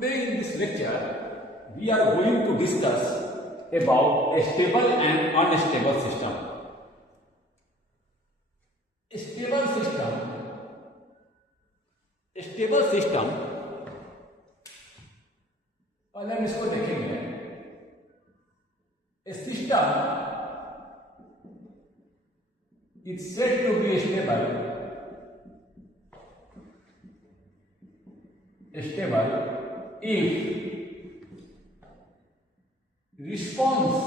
Today in this lecture, we are going to discuss about a stable and unstable system. Stable system, पहले हम इसको देखेंगे. A system is said to be stable if response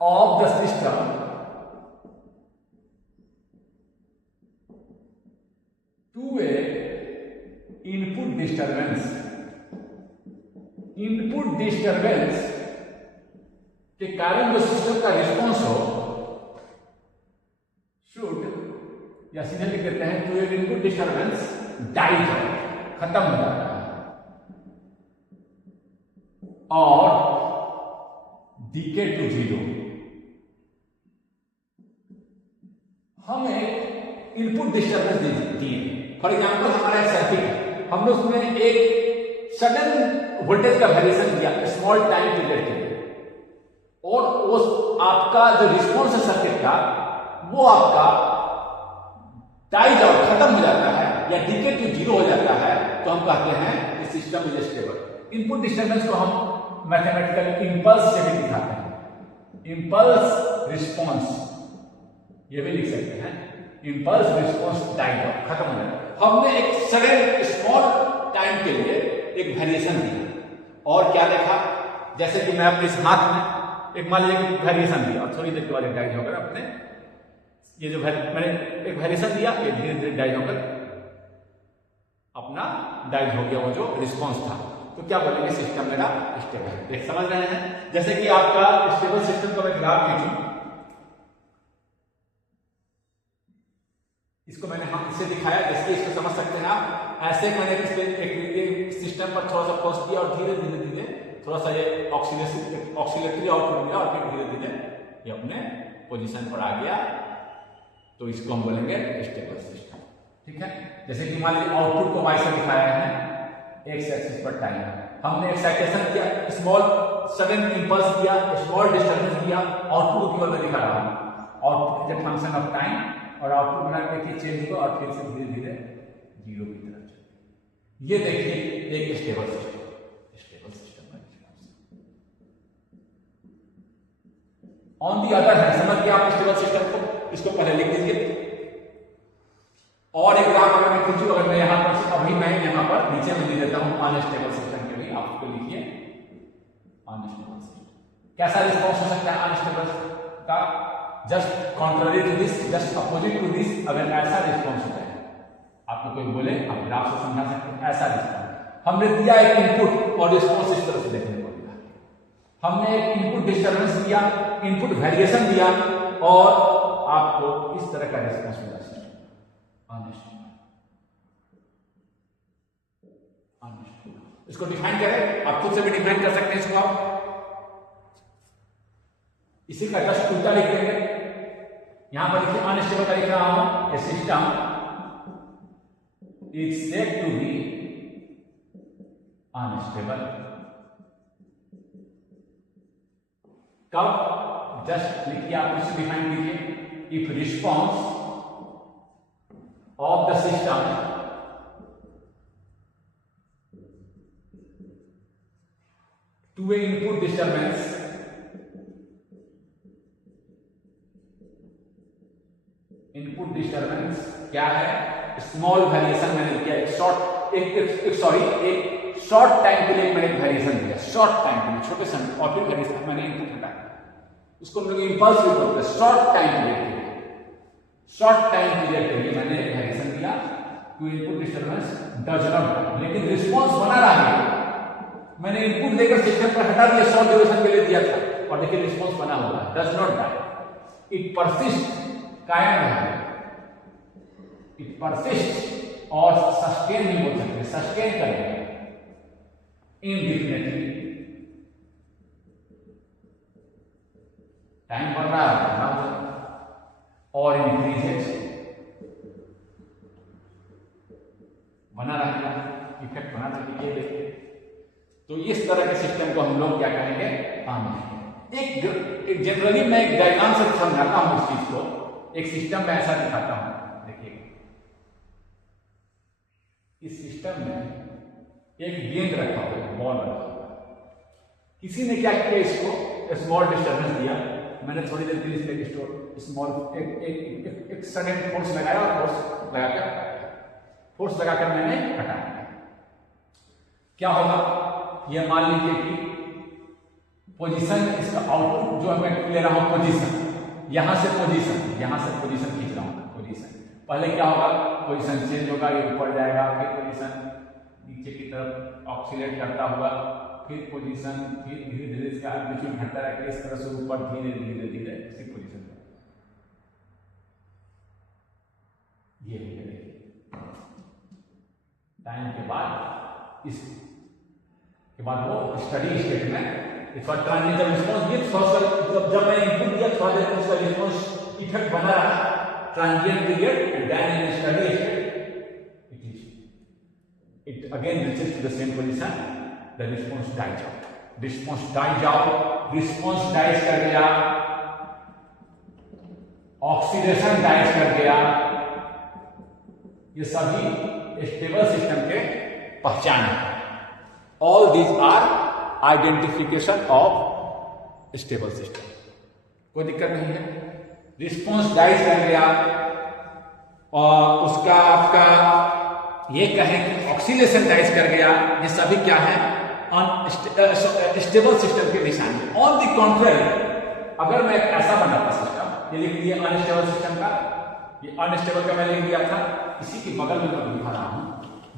of the system to a input disturbance के कारण जो system का response हो should या सीधे लिख देते हैं to a input disturbance die हो, खत्म हो जाता है, और डीके टू जीरो. हम एक इनपुट डिस्टर्बेंस दिए. फॉर एग्जाम्पल हमारा एक सर्किट है, हमने उसमें एक सडन वोल्टेज का वेरिएशन दिया स्मॉल टाइम पीरियड के लिए, और उस आपका जो रिस्पॉन्स है सर्किट का वो आपका डाइज आउट, खत्म हो जाता है या डीके टू जीरो हो जाता है, तो हम कहते हैं कि system is stable. Input disturbance को हम मैथमेटिकल इंपल्स से भी दिखाते हैं. इंपल्स रिस्पॉन्स ये भी लिख सकते हैं. इंपल्स रिस्पॉन्स डाइज आउट, खत्म हो जाता है. हमने एक सडन स्मॉल टाइम के लिए एक वेरिएशन दिया और क्या देखा, जैसे कि मैं अपने इस हाथ में एक मान लीजिए वेरिएशन दिया और थोड़ी देर के बाद डाइज होकर अपने ये जो मैंने एक वेरिएशन दिया, ये धीरे धीरे डाइज होकर अपना डाइज हो गया वो जो रिस्पॉन्स था. तो क्या बोलेंगे, सिस्टम मेरा स्टेबल. देख समझ रहे हैं. जैसे कि आपका स्टेबल सिस्टम का मैं ग्राफ खींचूं, इसको मैंने इससे दिखाया, जैसे इसको समझ सकते हैं आप. ऐसे मैंने एक सिस्टम पर थोड़ा सा फोर्स किया और धीरे धीरे धीरे थोड़ा सा ये ऑक्सीलेटरी आउटपुट मिला और फिर धीरे धीरे ये अपने पोजीशन पर आ गया. तो इसको हम बोलेंगे स्टेबल सिस्टम. ठीक है. जैसे कि मान लीजिए आउटपुट को वाई से दिखाया है, एक्स एक्सिस पर टाइम. हमने एक्साइटेशन किया, स्मॉल सडन इंपल्स दिया, स्मॉल डिस्टर्बेंस दिया, आउटपुट को केवल मैं दिखा रहा हूं. Output is a function of time, और आउटपुट बना के चेंज हुआ और फिर से धीरे धीरे जीरो की तरफ चले. ये देखिए एक स्टेबल सिस्टम का response. On the other hand, समझ गया आप स्टेबल सिस्टम को, इसको पहले लिख दीजिए. और एक ग्राफ अगर मैं खींचूं, अगर मैं यहां पर अभी मैं यहां पर नीचे में दे देता हूं अनस्टेबल सिस्टम के लिए, आपको लिखिए अनस्टेबल सिस्टम. कैसा रिस्पॉन्स हो सकता है अनस्टेबल का, just contrary to this, just opposite to this. अगर ऐसा रिस्पॉन्स होता है, आपको कोई बोले आप ग्राफ से समझा सकते हैं. ऐसा रिस्पॉन्स हमने दिया, एक इनपुट और रिस्पॉन्स इस तरह से देखने को मिला. हमने एक इनपुट डिस्टर्बेंस दिया, इनपुट वेरिएशन दिया, और आपको इस तरह का रिस्पॉन्स मिला. इसको डिफाइन करें, आप खुद से भी डिफाइन कर सकते हैं इसको. आप इसी का जस्ट उल्टा लिख देंगे. यहां पर देखिए अनस्टेबल का लिख रहा हूं, a system is said to be unstable. कब, जस्ट लिखिए, आप इसको डिफाइन कीजिए. If response of the system to a input disturbance क्या है, स्मॉल वेरिएशन मैंने किया, एक शॉर्ट टाइम के लिए मैंने एक वेरिएशन दिया, शॉर्ट टाइम के लिए, छोटे समय, और फिर वेरिएशन मैंने इनपुट हटाया. उसको हम लोग इंपल्स भी बोलते हैं. शॉर्ट टाइम पीरियड के लिए मैंने एक वेरिएशन दिया to input disturbance does not, लेकिन रिस्पॉन्स बना रहा है. मैंने इनपुट देकर सिस्टम पर हटा दिया, शॉर्ट ड्यूरेशन के लिए दिया था, और देखिए रिस्पॉन्स बना हुआ है. Does not die, it persist, कायम रहता है. इट परसिस्ट, और सस्टेन नहीं बोल सकते, सस्टेन करेगा इनडिफिनिटली. टाइम बढ़ रहा है और इंक्रीजेज बना रहेगा. इफेक्ट बना था कि ये देखिए। तो इस तरह के सिस्टम को हम लोग क्या कहेंगे, एक जनरली मैं एक डायग्राम से समझाता हूं इस चीज को। एक सिस्टम में ऐसा दिखाता हूं, देखिए इस सिस्टम में एक गेंद रखा हुआ है, बॉल रखा हुआ है। किसी ने क्या किया, इसको स्मॉल डिस्टर्बेंस दिया, मैंने थोड़ी देर के लिए इसमें स्मॉल एक सडन फोर्स लगाया और फोर्स लगाकर मैंने हटाया। क्या होगा, ये मान लीजिए कि पोजीशन, इसका आउटपुट जो मैं ले रहा हूं पोजीशन, यहां से पोजीशन खींच रहा हूं पोजीशन। पहले क्या होगा, पोजीशन चेंज होगा, ये ऊपर जाएगा, फिर पोजीशन नीचे की तरफ ऑक्सीलेट करता हुआ, फिर पोजीशन, फिर धीरे धीरे इसका एम्पलीट्यूड घटता रहेगा, इस तरह से ऊपर धीरे धीरे धीरे उसी पोजीशन पर ये हो गया। टाइम के बाद इसके बाद वो स्टडी स्टेट में इसका ट्रांजिशन रिस्पॉन्स ये जब मैं इनपुट दिया थोड़ा देर उसका रिस्पॉन्स इफेक्ट बना रहा, transient period, and then in steady state it again reaches to the same position, the response dies out, response dies कर गया, ऑक्सीडेशन डाइज कर गया। ये सभी स्टेबल सिस्टम के पहचान है। All these are identification of stable system, कोई दिक्कत नहीं है। रिस्पॉन्स डाइज कर गया और उसका आपका ये कहें कि ऑक्सीलेशन डाइज कर गया, ये सभी क्या है, स्टेबल सिस्टम के निशानी। ऑन द कॉन्ट्ररी, अगर मैं ऐसा बनाता सिस्टम, ये लिख दिया अनस्टेबल सिस्टम का, ये अनस्टेबल का मैं लिख दिया था, इसी के बगल में मैं दिखा रहा हूं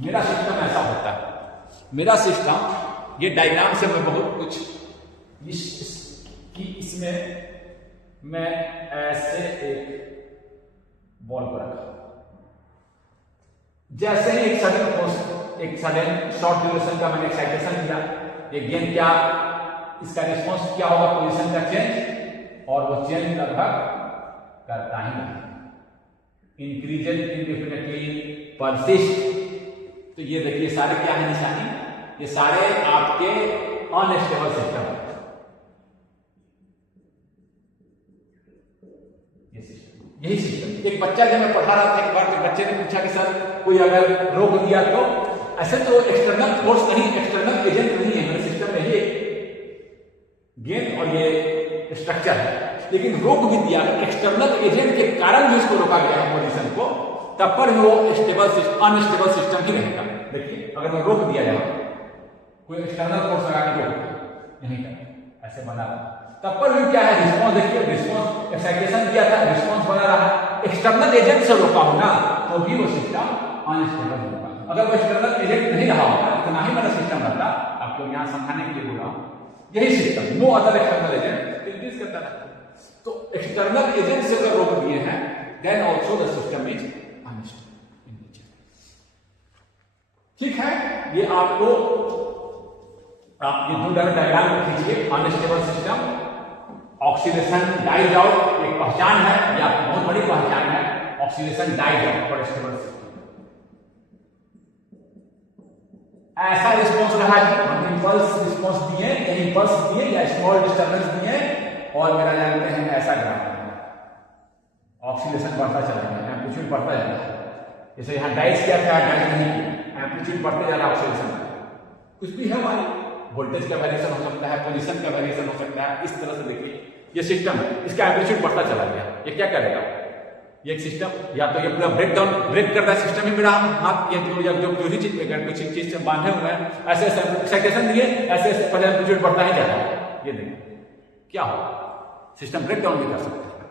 मेरा सिस्टम ऐसा होता है। मेरा सिस्टम, ये डायग्राम से मैं बहुत कुछ इसमें मैं ऐसे एक बॉल को रखा, जैसे ही एक सडन शॉर्ट ड्यूरेशन का मैंने एक्साइटेशन दिया, ये गेंद क्या, इसका रिस्पॉन्स क्या होगा, पोजीशन का चेंज, और वो चेंज लगभग करता ही नहीं, इंक्रीजेज इंडेफिनिटली परसिस्ट। तो ये देखिए सारे क्या है निशानी, ये सारे आपके अनस्टेबल सिस्टम है। यही सिस्टम, एक बच्चा जब मैं पढ़ा रहा था एक बार, तो बच्चे ने पूछा कि सर कोई अगर रोक दिया तो, ऐसे तो एक्सटर्नल फोर्स नहीं, एक्सटर्नल एजेंट नहीं है मेरे सिस्टम में, ये गेंद और ये स्ट्रक्चर है, लेकिन रोक भी दिया, एक्सटर्नल एजेंट के कारण भी इसको रोका गया है पोजीशन को, तब पर वो अनस्टेबल सिस्टम ही रहेगा। देखिए अगर मैं रोक दिया जाए, कोई एक्सटर्नल फोर्स लगा के रोक दिया यहीं का ऐसे बना रहा, तब पर भी क्या है, रिस्पॉन्स देखिए, रिस्पॉन्स एक्साइटेशन दिया था, रिस्पॉन्स बना रहा है। एक्सटर्नल एजेंट से रोका हो ना, तो भी वो सिस्टम अनस्टेबल होगा। अगर वो एक्सटर्नल एजेंट नहीं रहा होगा, इतना ही मेरा सिस्टम रहता, आपको यहाँ समझाने के लिए बोल रहा हूँ, यही system, no other external agent increase करता रहता। तो एक्सटर्नल एजेंट से अगर रोक दिए हैं, then also the system is unstable in nature. ठीक है, ये आपको आप ये दो डायग्राम को खींचिए, unstable system, oscillation dies out एक पहचान है, या बहुत बड़ी पहचान है, oscillation dies out for stable system. ऐसा रिस्पॉन्स रहा कि हम इंपल्स रिस्पॉन्स दिए, या इंपल्स दिए या स्मॉल डिस्टर्बेंस दिए, और मेरा जानते हैं ऐसा ग्राफ ऑक्सीडेशन बढ़ता चला गया, एम्पलीट्यूड बढ़ता जा रहा है। जैसे यहाँ डाइज किया था, डाइज नहीं किया, एम्पलीट्यूड बढ़ते जा रहा है, ऑक्सीडेशन कुछ भी है, हमारी वोल्टेज का वेरिएशन हो सकता है, पोजीशन का वेरिएशन हो सकता है। इस तरह से देखिए ये सिस्टम है, इसका एम्पलीट्यूड बढ़ता चला गया, ये क्या करेगा, ये एक सिस्टम या तो ये पूरा ब्रेक करता है सिस्टम ही मेरा हाथ, ये जो ही चीज कुछ चीज से बांधे हुए हैं, ऐसे ऐसे एक्साइटेशन दिए, ऐसे ऐसे पहले एम्पलीट्यूड बढ़ता ही जा रहा है। ये देखिए क्या हो, सिस्टम ब्रेक डाउन भी कर सकता है,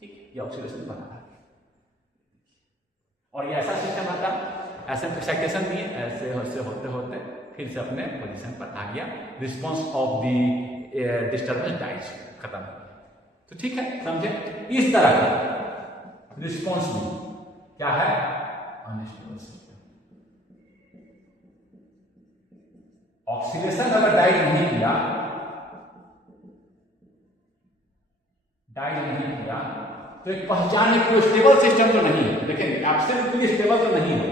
ठीक, ये ऑक्सीडेशन बना रहा है। और ये ऐसा सिस्टम आता, ऐसे एक्साइटेशन दिए, ऐसे होते होते फिर से अपने पोजीशन पर आ गया, response of the disturbance dies खत्म। तो ठीक है, समझे, इस तरह का रिस्पॉन्स में क्या है, अनस्टेबल सिस्टम। ऑक्सीडेशन अगर डाइज नहीं किया तो एक पहचान है कि स्टेबल सिस्टम तो नहीं है, लेकिन एब्सोल्युटली स्टेबल तो नहीं है,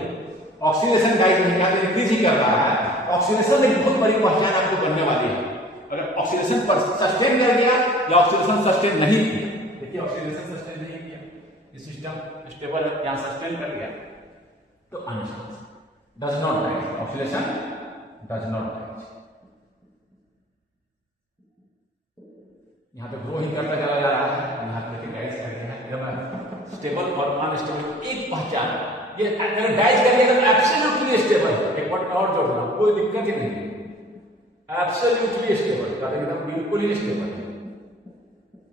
ऑक्सीडेशन डाइज नहीं है, इंक्रीज ही कर रहा है। ऑक्सीडेशन एक बहुत बड़ी पहचान आपको बनने वाली है। अगर ऑक्सीडेशन पर सस्टेन कर गया या ऑक्सीडेशन सस्टेन नहीं किया, देखिए ऑक्सीडेशन सस्टेन नहीं किया, ये सिस्टम स्टेबल है, यहां सस्टेन कर गया तो unstable, does not dies, oxidation does not dies, यहां पे ग्रो ही करता चला जा रहा है, यहां पे डाइज कर गया है। स्टेबल और अनस्टेबल एक पहचान, ये अगर डाइज करिएगा तो एब्सोल्युटली स्टेबल है, एक बार और जोड़ना, कोई दिक्कत ही नहीं, एब्सोल्युटली स्टेबल, एकदम बिल्कुल ही स्टेबल है।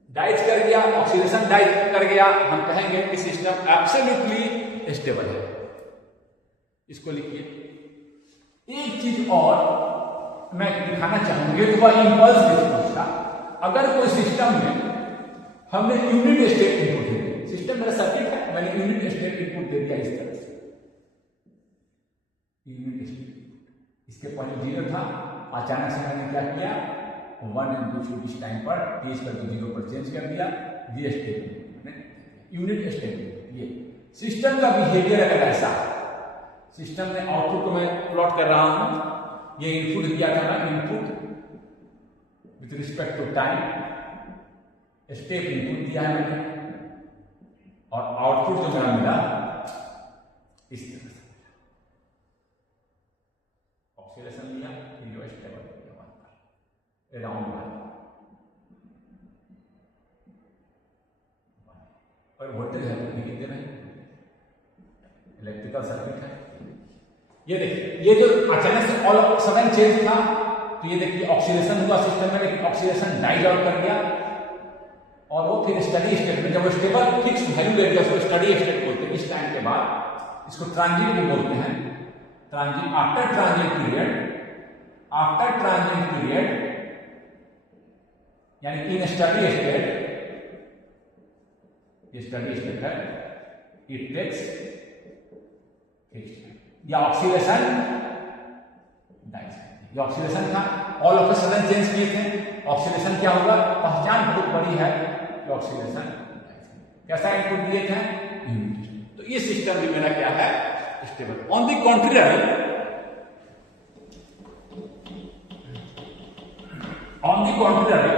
डाइज कर गया, ऑक्सीडेशन डाइज कर गया, हम कहेंगे कि सिस्टम एब्सोल्युटली स्टेबल है। इसको लिखिए। एक चीज और मैं दिखाना चाहूंगी, तो वह इंपल्स रिस्पॉन्स का। अगर कोई सिस्टम में हमने यूनिट स्टेप इनपुट दे दिया, सिस्टम मेरा सर्किट है, मैंने यूनिट स्टेप इनपुट दे दिया इस तरह से, यूनिट स्टेप, इसके पहले 0 था, अचानक से मैंने क्या किया, 1 and 2 इस टाइम पर तेज करके 0 पर चेंज कर दिया, ये स्टेप यूनिट स्टेप। ये सिस्टम का बिहेवियर अगर ऐसा, सिस्टम में आउटपुट को मैं प्लॉट कर रहा हूं, ये इनपुट दिया था ना, input with respect to time, step input दिया है मैंने, और आउटपुट जो मेरा मिला इस तरह से, ऑक्सीडेशन लिया, फिर स्टेबल अराउंड 1 और वोल्टेज है कितने में, इलेक्ट्रिकल सर्किट है। ये देखिए, ये जो अचानक से ऑल ऑफ सडन चेंज था, तो ये देखिए ऑक्सीडेशन हुआ सिस्टम में, लेकिन ऑक्सीडेशन डाइज आउट कर गया, और वो फिर स्टडी स्टेट में, जब वो स्टेबल फिक्स वैल्यू ले लिया, उसको स्टडी स्टेट बोलते हैं। इस टाइम के बाद इसको ट्रांजिट भी बोलते हैं, transit, after transit period, after transit period यानी इन स्टडी स्टेट, ये स्टडी स्टेट है, इट टेक्स या ऑक्सीडेशन डाइज, ये ऑक्सीडेशन था, all of a sudden change किए थे, ऑक्सीडेशन क्या होगा, पहचान बहुत बड़ी है कि ऑक्सीडेशन कैसा इनपुट दिए थे, यूनिट। तो ये सिस्टम भी मेरा क्या है, stable. On the contrary, on the contrary,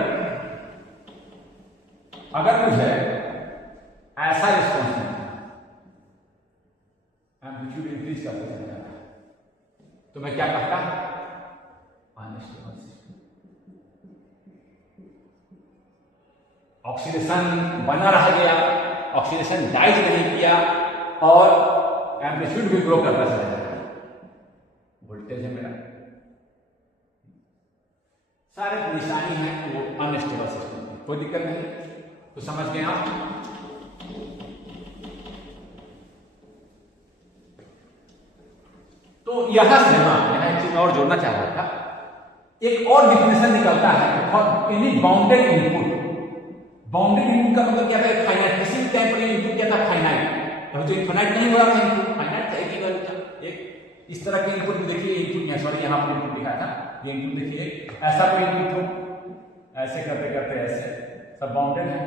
अगर मुझे ऐसा रिस्पॉन्स है, एम्पलीट्यूड इंक्रीज करते चला जा रहा है, तो मैं क्या करता, अनस्टेबल सिस्टम, ऑक्सीडेशन बना रह गया, ऑक्सीडेशन डाइज नहीं किया, और एम्पलीट्यूड भी ग्रो करता चला जा रहा है, वोल्टेज है मेरा, सारे निशानी है कि वो अनस्टेबल सिस्टम है, कोई दिक्कत नहीं। तो समझ गए आप। तो यहां से यहां एक चीज और जोड़ना चाह रहा था, एक और डिफिनेशन निकलता है for any bounded input. Bounded input का मतलब क्या है, फाइनाइट, किसी टाइम पर इनपुट क्या था, फाइनाइट, अब जो इनफाइनाइट नहीं हो रहा था, इनपुट फाइनाइट था, एक ही वैल्यू था। एक इस तरह के इनपुट देखिए, इनपुट में सॉरी यहां पर इनपुट लिखा था, ये इनपुट देखिए, ऐसा कोई इनपुट हो, ऐसे करते करते ऐसे, सब बाउंडेड है।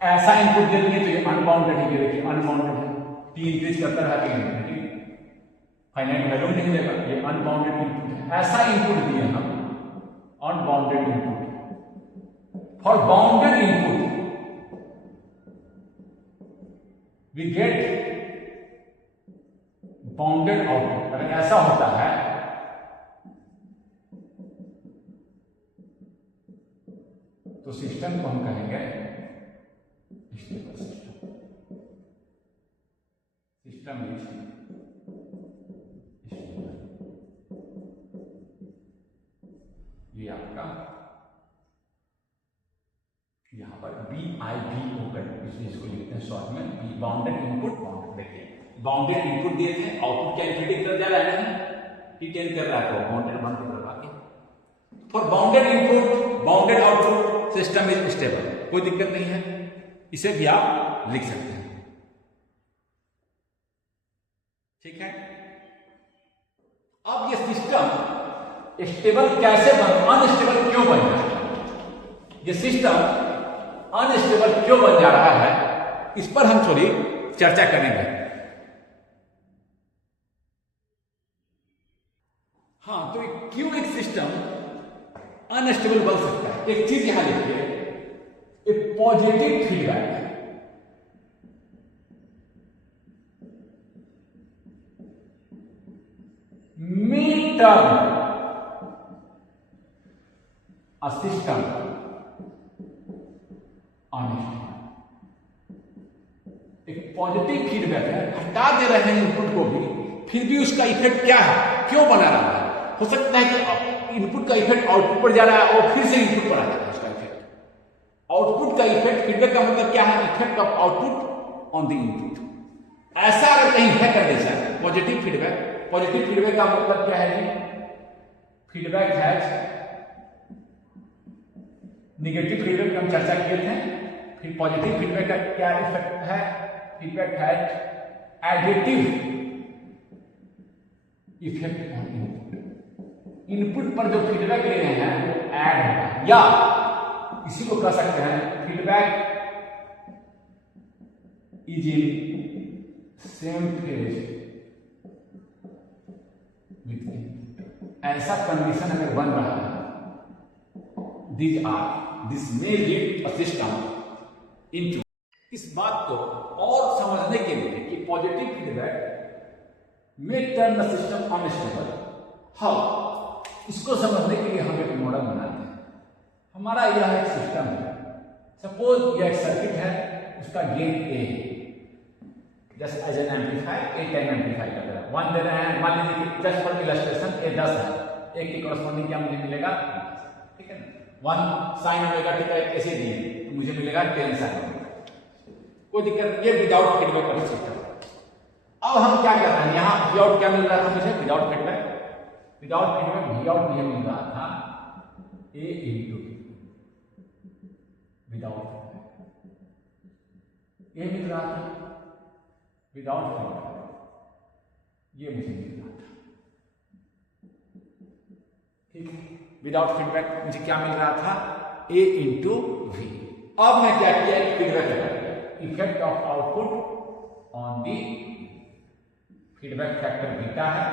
ऐसा इनपुट दे दिए तो ये अनबाउंडेड है, देखिए अनबाउंडेड है, टी इंक्रीज करता रहा कि फाइनाइट वैल्यू नहीं देगा, ये अनबाउंडेड इनपुट है। ऐसा इनपुट दिए हम, unbounded input. For bounded input we get bounded output. अगर ऐसा होता है तो सिस्टम को हम कहेंगे स्टेबल सिस्टम। सिस्टम ये आपका यहां पर BIB होगा, इसको लिखते हैं शॉर्ट में बी, बाउंडेड इनपुट। बाउंडेड देखिए, बाउंडेड इनपुट दिए थे, आउटपुट क्या प्रेडिक्ट कर जा रहा है, T10 कर रहा है, तो बाउंडेड वन को लगा के for bounded input bounded output system is stable, कोई दिक्कत नहीं है, इसे भी आप लिख सकते हैं। ठीक है, अब ये सिस्टम स्टेबल कैसे अनस्टेबल क्यों बन रहा है, ये सिस्टम अनस्टेबल क्यों बन जा रहा है, इस पर हम थोड़ी चर्चा करेंगे। रेसिड्यूल बन सकता है। एक चीज यहां लिखिए, a positive feedback may turn a system honest। एक पॉजिटिव फीडबैक है, हटा दे रहे हैं इनपुट को भी, फिर भी उसका इफेक्ट क्या है, क्यों बना रहा है? हो सकता है कि इनपुट का इफेक्ट आउटपुट पर जा रहा है और फिर से इनपुट पर आ जाता है उसका इफेक्ट। आउटपुट का इफेक्ट, फीडबैक का मतलब क्या है? Effect of output on the input. ऐसा अगर कहीं है condition positive feedback, positive feedback का मतलब क्या है जी? फीडबैक हैज, नेगेटिव फीडबैक हम चर्चा किए थे, फिर पॉजिटिव फीडबैक का क्या इफेक्ट है? Feedback has additive effect on input. Input पर जो फीडबैक ले रहे हैं वो ऐड होगा, या इसी को कह सकते हैं feedback is in same phase with input. ऐसा कंडीशन अगर बन रहा है, this may lead a system into. इस बात को और समझने के लिए कि पॉजिटिव फीडबैक में turn the system unstable, how, इसको समझने के लिए हम एक मॉडल बनाते हैं। हमारा यह एक सिस्टम है, सपोज यह एक सर्किट है, उसका गेन ए है, just as an amplifier, A time amplify कर रहा है, 1 दे रहे हैं, मान लीजिए कि जस्ट फॉर इलस्ट्रेशन ए 10 है, एक की कॉरस्पॉन्डिंग क्या मुझे मिलेगा, ठीक है ना, 1 साइन ओमेगा टी का ऐसे दिए तो मुझे मिलेगा 10 साइन ओमेगा। कोई दिक्कत नहीं, ये विदाउट फीडबैक वाला सिस्टम। अब हम क्या कर रहे हैं, यहाँ वी आउट क्या मिल रहा था मुझे? Without feedback, without feedback V out मुझे मिल रहा था ए इंटू विदाउट फीडबैक, ये मिल रहा था विदाउट फीडबैक, ये मुझे मिल रहा था, ठीक है। विदाउट फीडबैक मुझे क्या मिल रहा था? ए इंटू वी। अब मैं क्या किया, फीडबैक लगा दिया, effect of output on the feedback factor beta है।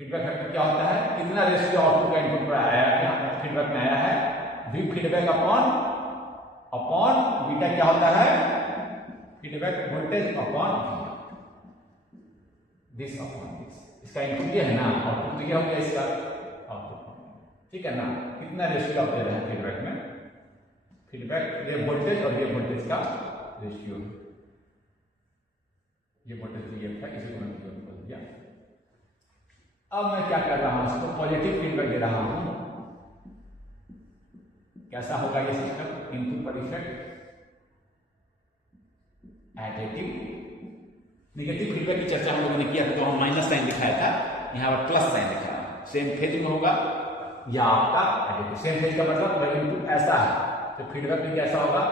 फीडबैक फैक्टर क्या होता है? कितना रेशियो आउटपुट का इनपुट पर आया है, फीडबैक में आया है, वी फीडबैक अपॉन बीटा क्या होता है? Feedback voltage upon this upon this. इसका इनपुट ये है ना, आउटपुट तो ये हो गया इसका आउटपुट, ठीक है ना। कितना रेशियो आप दे रहे हैं फीडबैक में? फीडबैक ये वोल्टेज और ये वोल्टेज का रेशियो, ये वोल्टेज वीएफ है, इसी को मैंने वीएफ बोल दिया। अब मैं क्या कर रहा हूं, इसको पॉजिटिव फीडबैक दे रहा हूं। कैसा होगा ये सिस्टम? इनपुट पर इफेक्ट एडिटिव। नेगेटिव फीडबैक की चर्चा हम लोगों ने किया था, तो हम माइनस साइन दिखाया था, यहाँ पर प्लस साइन दिखा रहा है। सेम फेज में होगा या आपका एडिटिव। सेम फेज का मतलब अगर इनपुट ऐसा है तो फीडबैक भी कैसा होगा?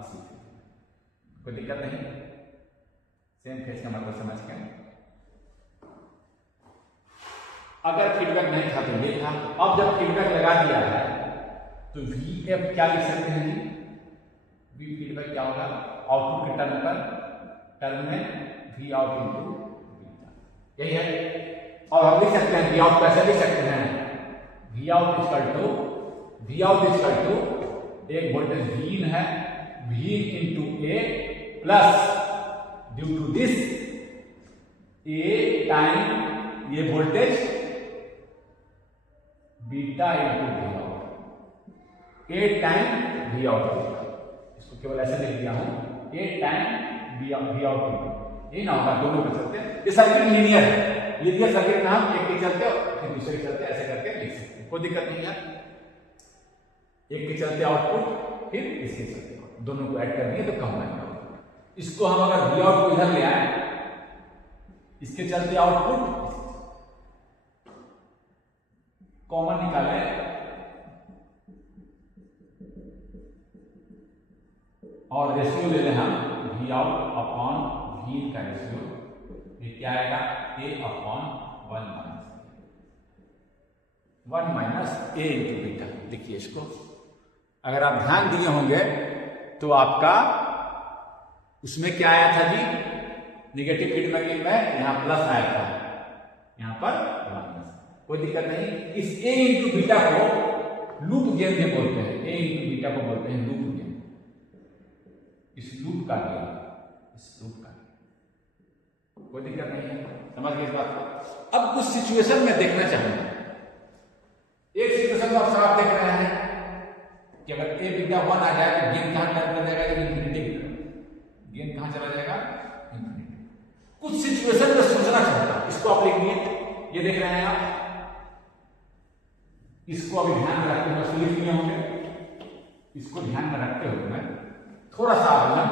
इसी फेज। कोई दिक्कत नहीं, सेम फेज का मतलब समझ गए। अगर फीडबैक नहीं था तो ये था। अब जब फीडबैक लगा दिया है तो वी एफ क्या लिख सकते हैं जी? वी फीडबैक क्या होगा? आउटपुट के टर्म में वी आउट इनटू बीटा, यही है। और हम लिख सकते हैं वी आउट कैसे लिख सकते हैं? वी आउट इक्वल टू एक वोल्टेज वी इन है, V into A plus due to this A time ये voltage beta into V out, A time V out. इसको केवल ऐसे लिख दिया हूं, ए टाइम वी आउट, ये ना होगा, दोनों के चलते। ये सर्किट लीनियर है, लीनियर सर्किट में हम एक के चलते और फिर दूसरे के चलते ऐसे करके लिख सकते हैं, कोई दिक्कत नहीं है। एक के चलते आउटपुट, फिर इसके चलते, दोनों को ऐड कर दिए तो कम आएगा। इसको हम अगर वी आउट को इधर ले आए, इसके चलते आउटपुट कॉमन निकाले और रेशियो ले लें हम वी आउट अपॉन वी का रेशियो, ये क्या आएगा? ए upon 1 minus A into beta. देखिए इसको अगर आप ध्यान दिए होंगे तो आपका उसमें क्या आया था जी? निगेटिव फीडबैक में यहां प्लस आया था, यहां पर माइनस। कोई दिक्कत नहीं। इस ए इंटू बीटा को लूप गेन भी बोलते हैं, ए इंटू बीटा को बोलते हैं लूप गेन। इस लूप का गेन, इस लूप का कोई दिक्कत नहीं है, समझ गए इस बात को। अब कुछ सिचुएशन में देखना चाहूंगा। एक सिचुएशन आप साफ देख रहे हैं कि अगर ए बीटा 1 आ जाए तो गेन कहां टर्न कर जाएगा, इंफिनिटी की तरफ। गेन कहां चला जाएगा, इंफिनिटी। कुछ सिचुएशन में सोचना चाहता हूं, इसको आप लिखिए, ये देख रहे हैं आप, इसको अभी ध्यान में रखते हुए लिख लिए होंगे। इसको ध्यान में रखते हुए मैं थोड़ा सा अपना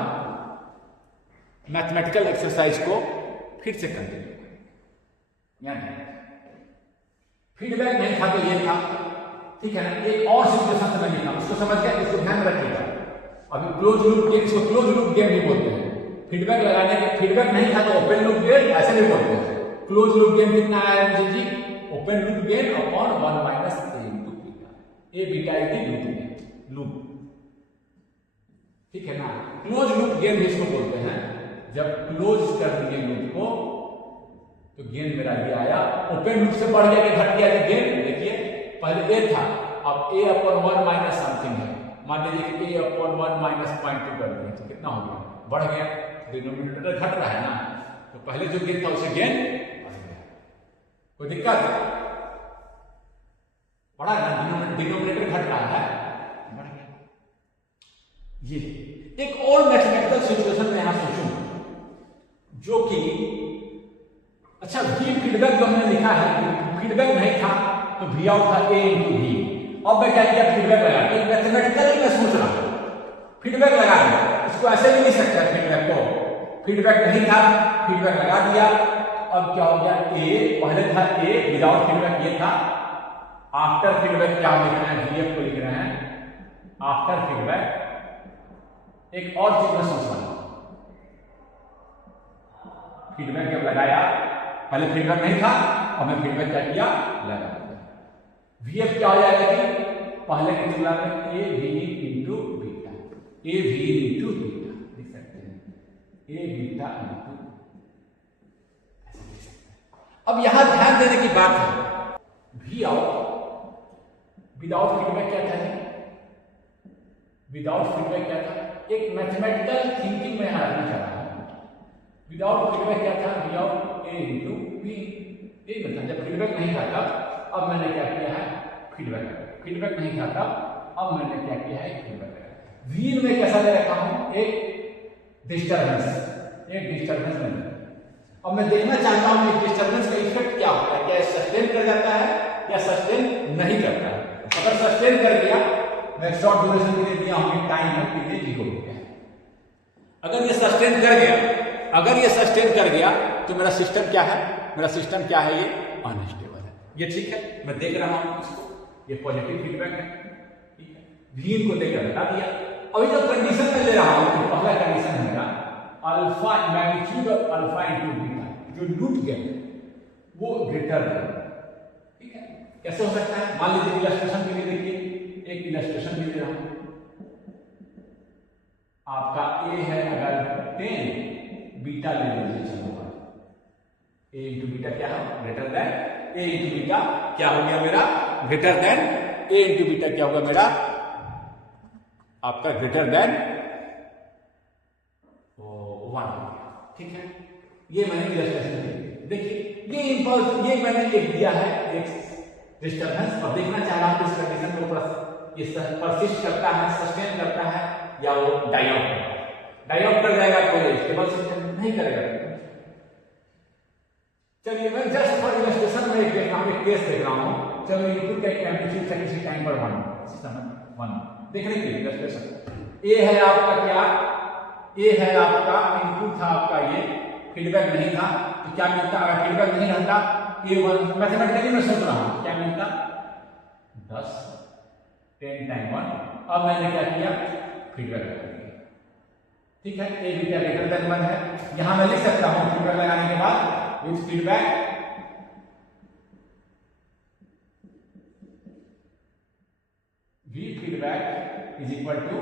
मैथमेटिकल एक्सरसाइज को फिर से कंटिन्यू करें। फीडबैक नहीं था तो ये था, ठीक है ना। एक और सिचुएशन से मैं लिखा, उसको समझ गया, इसको ध्यान में रखिएगा। अभी क्लोज लूप गेन, इसको क्लोज लूप गेन भी बोलते हैं। फीडबैक लगाने के, फीडबैक नहीं था तो ओपन लूप गेन ऐसे भी बोलते हैं। क्लोज लूप गेन कितना आया मुझे G, open loop gain upon 1 minus A into beta. A beta is loop gain, loop, ठीक है ना। क्लोज लूप गेन भी इसको बोलते हैं। जब क्लोज कर दिए लूप को तो गेन मेरा ये आया, ओपन लूप से बढ़ गया कि घट गया गेन। देखिए पहले ए था, अब ए अपॉन 1 माइनस समथिंग है, मान लीजिए कि ए अपॉन 1 माइनस 0.2 कर दिए तो कितना हो गया, बढ़ गया। डिनोमिनेटर घट रहा है ना, तो पहले जो गेन था उसे गेन बढ़ गया। कोई दिक्कत है, बढ़ा ना, डिनोमिनेटर घट रहा है, बढ़ गया। ये एक और मैथमेटिकल सिचुएशन में यहां सोचूंगा जो कि, अच्छा वी फीडबैक जो हमने लिखा है, फीडबैक नहीं था तो वी आउट था ए इंटू वी। अब मैं क्या किया, फीडबैक लगा, एक मैथमेटिकली मैं सोच रहा हूं, फीडबैक लगा दिया। इसको ऐसे भी लिख सकते हैं फीडबैक को, फीडबैक नहीं था, फीडबैक लगा दिया। अब क्या हो गया, ए पहले था ए, विदाउट फीडबैक ये था। आफ्टर फीडबैक क्या लिख रहे हैं, वीएफ को लिख रहे हैं आफ्टर फीडबैक। एक और चीज में सोच रहा हूं, फीडबैक जब लगाया, पहले फीडबैक नहीं था और मैं फीडबैक क्या किया, लगा दिया। वीएफ क्या हो जाएगा कि पहले की तुलना में A V into beta, A V into beta लिख सकते हैं, ए बीटा इंटू। अब यहां ध्यान देने की बात है, वी आउट विदाउट फीडबैक क्या था, विदाउट फीडबैक क्या था, एक मैथमेटिकल थिंकिंग में आना चाह रहा हूं। विदाउट फीडबैक क्या था, V out A into V. ये मतलब जब फीडबैक नहीं था तब, अब मैंने क्या किया है, फीडबैक। फीडबैक नहीं था तब, अब मैंने क्या किया है, फीडबैक। वी में कैसा ले रखा हूं, एक डिस्टर्बेंस, एक डिस्टर्बेंस में। अब मैं देखना चाहता हूं कि डिस्टर्बेंस का इफेक्ट क्या होता है, क्या सस्टेन कर जाता है या सस्टेन नहीं करता है। अगर सस्टेन कर दिया, मैं शॉर्ट ड्यूरेशन के लिए दिया हूं, टाइम है पीरियड 0 हो गया। अगर ये सस्टेन कर गया, अगर ये सस्टेन कर गया तो मेरा सिस्टम क्या है, मेरा सिस्टम क्या है, ये अनस्टेबल है। ये ठीक है, मैं देख रहा हूं इसको, ये पॉजिटिव फीडबैक है, ठीक है। वी को देखकर बता दिया। अभी जो कंडीशन में ले रहा हूं, तो पहला कंडीशन है मेरा alpha, magnitude of alpha into beta, जो लूप गेन वो ग्रेटर है, ठीक है। कैसे हो सकता है, मान लीजिए इलस्ट्रेशन के लिए देखिए, एक इलस्ट्रेशन ले रहा हूं, आपका ए है अगर 10, बीटा ले लीजिए, चलो ए इंटू बीटा क्या है, ग्रेटर देन ए इंटू बीटा क्या हो गया मेरा, ग्रेटर देन ए इंटू बीटा क्या होगा मेरा, आपका ग्रेटर देन 1 हो गया, ठीक है। ये मैंने इलस्ट्रेशन दी। देखिए ये इंपल्स, ये मैंने एक दिया है, एक डिस्टर्बेंस, और देखना चाह रहा हूं इस कंडीशन को ये परसिस्ट करता है, सस्टेन करता है या वो डाई आउट करता है। डाई आउट कर जाएगा तो स्टेबल सिस्टम नहीं करेगा। चलिए मैं जस्ट फॉर इलस्ट्रेशन में एक देख रहा हूं, एक केस देख रहा हूं। चलो इनपुट का एम्पलीट्यूड था किसी टाइम पर 1 देखने के लिए इलस्ट्रेशन। ए है आपका क्या, ए है आपका इनपुट था आपका, ये फीडबैक नहीं था तो क्या मिलता, अगर फीडबैक नहीं रहता A1, मैथमेटिकली मैं सोच रहा हूं क्या मिलता, 10 टाइम 1। अब मैंने क्या किया, फीडबैक लगा दिया, ठीक है। ए बीटा ग्रेटर देन 1 है, यहां मैं लिख सकता हूं फीडबैक लगाने के बाद with feedback V feedback is equal to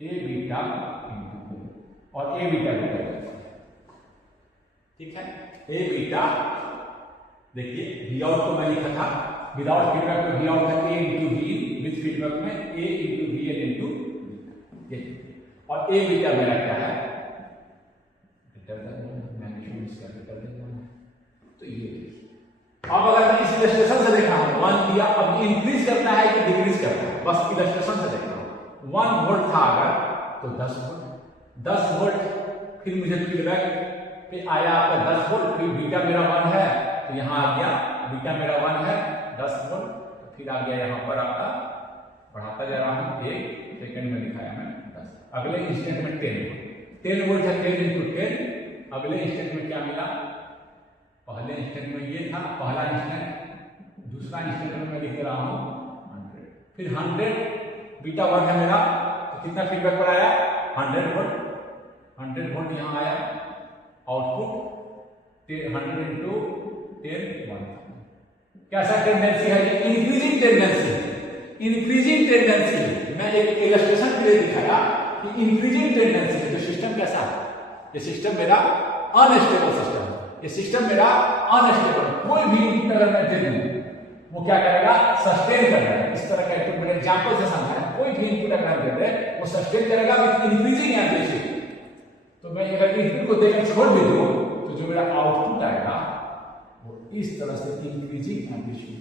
A beta into, और ए बीटा ठीक है। ए बीटा देखिए वी आउट को मैं लिखा था विदाउट फीडबैक में वी आउट है A into V, with feedback में A into V N into A, और ए बीटा मेरा क्या है, तो ये अब अगर मैं इस इलस्ट्रेशन से देखा हूं 1 दिया, अब इंक्रीज करना है कि डिक्रीज करना है, बस इलस्ट्रेशन से देखा हूं 1 वोल्ट था अगर तो 10 वोल्ट, फिर मुझे फीडबैक पे आया आपका 10 वोल्ट, फिर बीटा मेरा 1 है तो यहाँ आ गया बीटा मेरा 1 है 10 वोल्ट, फिर आ गया यहाँ पर आपका, बढ़ाता जा रहा हूँ 1 सेकंड में दिखाया मैं 10, अगले इंस्टेंट में 10 वोल्ट है, 10 इंटू 10, अगले इंस्टेंट में क्या मिला, पहले इंस्टेंट में ये था पहला इंस्टेंट, दूसरा इंस्टेंट में मैं लिख रहा हूँ 100, फिर 100 बीटा 1 है मेरा, तो कितना फीडबैक पर आया 100 वोल्ट यहाँ आया, आउटपुट 100 इंटू 10 1, कैसा टेंडेंसी है, इंक्रीजिंग टेंडेंसी। मैं एक इलस्ट्रेशन के लिए दिखाया कि इंक्रीजिंग टेंडेंसी है, जो सिस्टम कैसा है, ये सिस्टम मेरा अनस्टेबल सिस्टम है, ये सिस्टम मेरा अनस्टेबल, कोई भी इनपुट अगर मैं दे दूं वो क्या करेगा, सस्टेन करेगा, इस तरह का इनपुट मेरे एग्जांपल से समझा, कोई भी इनपुट अगर दे दे वो सस्टेन करेगा विद इंक्रीजिंग एम्पलीट्यूड, तो मैं अगर इनपुट को देकर छोड़ भी दूं तो जो मेरा आउटपुट आएगा वो इस तरह से इंक्रीजिंग एम्पलीट्यूड,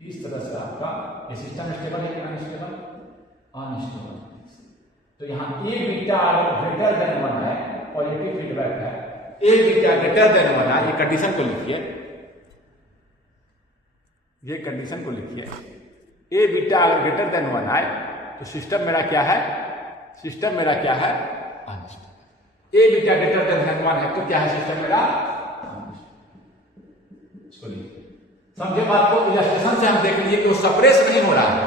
इस तरह से आपका ये सिस्टम स्टेबल है या अनस्टेबल, अनस्टेबल। तो यहाँ ए बीटा ग्रेटर देन 1 है, पॉजिटिव फीडबैक है, ए बीटा ग्रेटर देन 1 है, ये कंडीशन को लिखिए, ये कंडीशन को लिखिए, ए बीटा अगर ग्रेटर देन 1 आए तो सिस्टम मेरा क्या है, सिस्टम मेरा क्या है अनस्टेबल। ए बीटा ग्रेटर देन 1 है तो क्या है सिस्टम मेरा, इसको लिखिए, समझे बात को। इलस्ट्रेशन से हम देख लीजिए कि वो सप्रेस नहीं हो रहा है,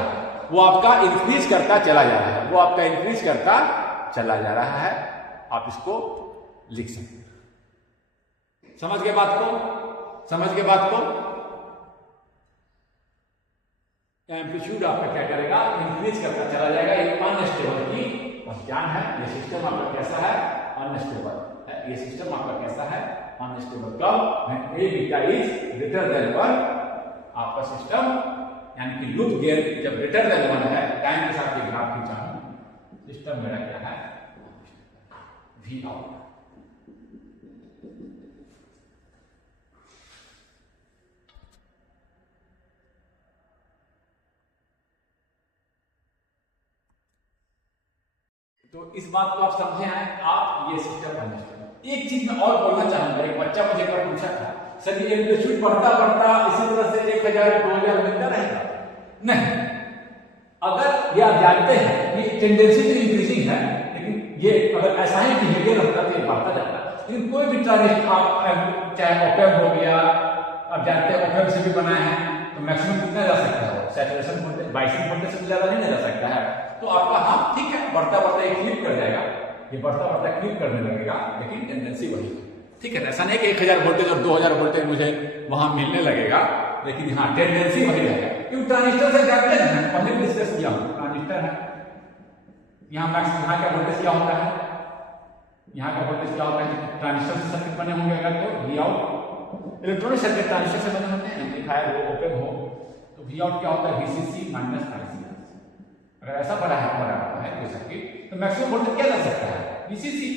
वो आपका इंक्रीज करता चला जा रहा है, वो आपका इंक्रीज करता चला जा रहा है, आप इसको लिख सकते हैं। समझ गए बात को, समझ गए बात को। एम्पलीट्यूड आपका क्या करेगा, इंक्रीज करता चला जाएगा, ये अनस्टेबल की पहचान है। ये सिस्टम आपका कैसा है, अनस्टेबल है, ये सिस्टम आपका कैसा है, अनस्टेबल। कब, ए बीटा इज ग्रेटर देन 1, आपका सिस्टम यानी कि लूप गेन जब ग्रेटर देन 1 है, टाइम के साथ ये ग्राफ खींचा हूं, सिस्टम मेरा क्या है, वी आउट। तो इस बात को आप समझे हैं, आप ये सिस्टम अनस्टेबल। एक चीज मैं और बोलना चाहूंगा, एक बच्चा मुझे एक बार पूछा था, सर ये एम्पलीट्यूड बढ़ता बढ़ता इसी तरह से 1000 2000 मिलता रहेगा? नहीं, अगर ये आप जानते हैं कि टेंडेंसी तो इंक्रीजिंग है, लेकिन ये अगर ऐसा ही बिहेवियर होता तो ये बढ़ता जाता। लेकिन कोई भी ट्रांजिस्टर आप चाहे ओपेम हो गया, आप जानते हैं ओपेम से भी बनाए हैं, तो मैक्सिमम कितना जा सकता है, सैचुरेशन वोल्टेज 22 वोल्टेज से ज्यादा नहीं जा सकता है। तो आपका हाँ ठीक है, बढ़ता बढ़ता ये क्लिप कर जाएगा, ये बढ़ता बढ़ता क्लिप करने लगेगा, लेकिन टेंडेंसी वही है, ठीक है। ऐसा नहीं कि 1000 वोल्टेज और 2000 वोल्टेज मुझे वहां मिलने लगेगा, लेकिन हाँ टेंडेंसी वही रहेगा। क्योंकि ट्रांजिस्टर से जानते हैं, पहले डिस्कस किया हूं, ट्रांजिस्टर है, यहाँ मैक्स यहाँ का वोल्टेज क्या होता है, यहाँ का वोल्टेज क्या होता है, ट्रांजिस्टर से सर्किट बने होंगे अगर तो V out, electronic circuit transistor से बने होते हैं, एम्पलीफायर वो ओपन हो तो वी आउट क्या होता है, वीसीसी माइनस आईसी। अगर ऐसा बड़ा है कोई सर्किट तो मैक्सिमम वोल्टेज क्या जा सकता है, वीसीसी,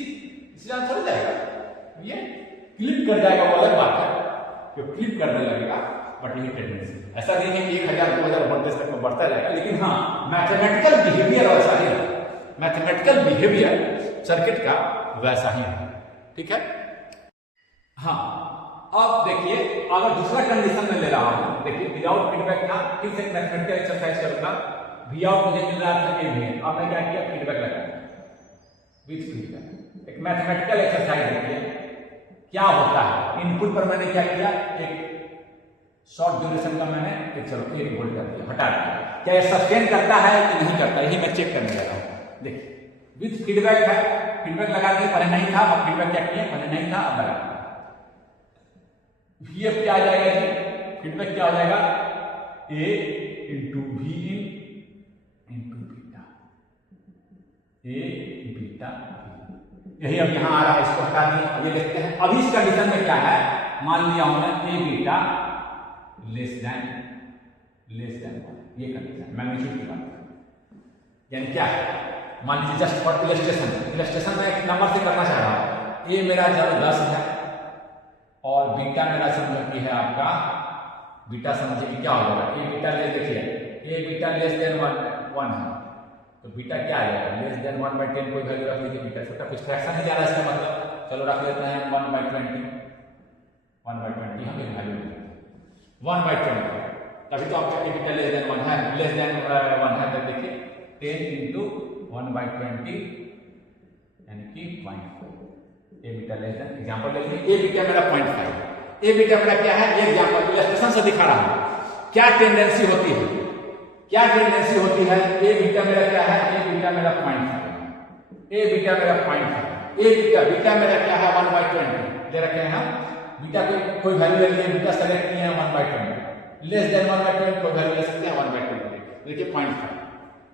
इससे ज्यादा थोड़ा जाएगा, ये क्लिप कर जाएगा, वो अलग बात है, जो क्लिप करने लगेगा, बट ये टेंडेंसी ऐसा नहीं है कि 1000 2000 वोल्टेज तक में बढ़ता जाएगा, लेकिन हाँ मैथमेटिकल बिहेवियर वैसा ही है, मैथमेटिकल बिहेवियर सर्किट का वैसा ही है, ठीक है। हाँ अब देखिए, अगर दूसरा कंडीशन में ले रहा हूं, देखिए विदाउट फीडबैक था, फिर से मैथमेटिकल एक्सरसाइज करूंगा, वी आउट मुझे मिल रहा था ए भी है, अब मैं क्या किया, फीडबैक लगाया विद फीडबैक, एक मैथमेटिकल एक्सरसाइज देखिए क्या होता है। इनपुट पर मैंने क्या किया, एक शॉर्ट ड्यूरेशन का मैंने चलो 1 वोल्ट कर दिया, हटा दिया, क्या ये सस्टेन करता है कि नहीं करता, यही मैं चेक करने लगा हूं। देखिए विद फीडबैक है, फीडबैक लगा दिया, पहले नहीं था, अब फीडबैक क्या किया, पहले नहीं था अब लगा दिया। वीएफ क्या आ जाएगा जी, फीडबैक क्या हो जाएगा, A into V into beta, A beta, यही अब यहां आ रहा है, इसको हटा दिया। अब ये देखते हैं, अभी इस कंडीशन में क्या है, मान लिया हमने ए बीटा लेस देन ये कंडीशन मैग्नीट्यूड की बात। यानी क्या है, मान लीजिए जस्ट फॉर इलस्ट्रेशन में एक नंबर से करना चाह रहा हूं। ए मेरा जब 10 है और बीटा मेरा समझो कि है आपका, बीटा समझिए कि क्या हो जाएगा, ए बीटा लेस, देखिए ए बीटा लेस देन 1 है, तो बीटा क्या आ जाएगा, लेस देन 1/10 कोई वैल्यू रख लीजिए, बीटा छोटा कुछ फ्रैक्शन ही जा रहा है इसका मतलब, चलो रख लेते हैं 1/20 हम एक वैल्यू 1/20, तभी तो आपका ए बीटा लेस देन 1 है, तो देखिए 10 into 1/20 यानी कि 0.4। ए बीटा लेस देन, एग्जांपल ले लीजिए, ए बीटा मेरा 0.5, ए बीटा मेरा क्या है, ये एग्जांपल इलस्ट्रेशन से दिखा रहा हूं क्या टेंडेंसी होती है, ए बीटा मेरा क्या है, ए बीटा मेरा 0.5, ए बीटा मेरा 0.5, ए बीटा मेरा क्या है 1/20 ले रखे हैं हम, बीटा कोई वैल्यू ले लिए, बीटा सेलेक्ट किए हैं 1/20, लेस देन 1/20 कोई वैल्यू ले सकते हैं 1/20, देखिए 0.5,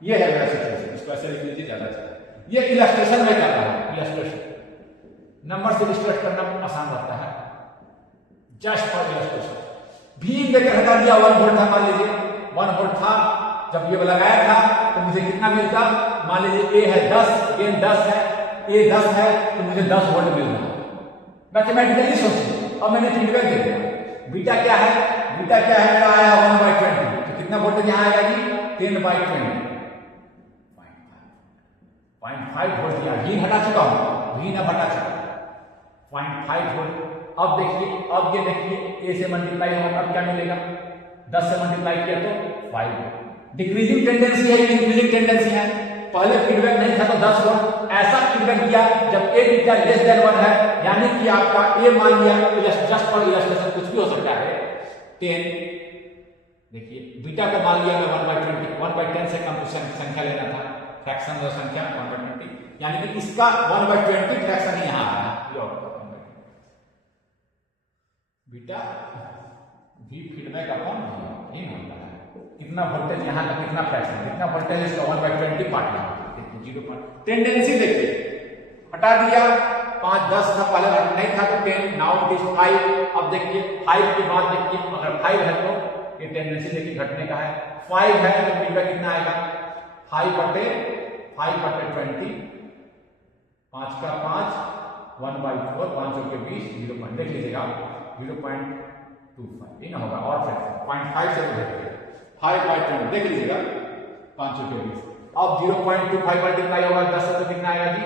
ये है मेरा सिचुएशन, इसको ऐसे लिख लीजिए ज्यादा अच्छा है। ये इलस्ट्रेशन में कर रहा हूं, इलस्ट्रेशन नंबर से इलस्ट्रेट करना आसान रहता है, जस्ट फॉर इलस्ट्रेशन। भी देकर हटा दिया, 1 वोल्ट था, मान लीजिए 1 वोल्ट था, जब ये लगाया था तो मुझे कितना मिलता, मान लीजिए ए है 10, गेन 10 है, ए 10 है तो मुझे 10 वोल्ट मिल रहा है, मैथमेटिकली सोचिए। अब मैंने फीडबैक दे दिया, बीटा क्या है मेरा आया 1/20, तो कितना वोल्टेज यहां आएगा जी, 10/20, 0.5 वोल्ट दिया, भी हटा चुका हूं, भी ना हटा चुका 0.5 वोल्ट। अब देखिए, ये देखिए ए से मल्टीप्लाई होगा, अब क्या मिलेगा, 10 से मल्टीप्लाई किया तो 5, डिक्रीजिंग टेंडेंसी है, इंक्रीजिंग टेंडेंसी है। पहले फीडबैक नहीं था तो 10 वोल्ट, ऐसा फीडबैक दिया जब ए बीटा लेस देन 1 है, यानी कि आपका ए मान लिया, जस्ट फॉर इलस्ट्रेशन कुछ भी हो सकता है 10, देखिए बीटा को मान लिया मैं 1/20, 1/10 से कम संख्या लेना था, फ्रैक्शन जो संख्या 1/20, यानी कि इसका 1/20 फ्रैक्शन यहां आ रहा है, बीटा भी फीडबैक अपॉन नहीं होता है, कितना वोल्टेज यहां का, कितना फ्रैक्शन, कितना वोल्टेज इसका 1/20 पार्ट यहां, देखिए 0 टेंडेंसी देखिए, हटा दिया 5 10 था पहले नहीं था तो 10, नाउ इट इज 5। अब देखिए 5 के बाद देखिए, अगर 5 है तो ये टेंडेंसी देखिए घटने का है, 5 है तो फीडबैक कितना आएगा, 5/20, 5 का 5, 1/4, 5 के 20, 0 देख लीजिएगा 0.25 ये ना होगा, और फिर 0.5 से 5/20 देख लीजिएगा 5 के 20, अब 0.25 मल्टीप्लाई होगा 10 से तो कितना आएगा जी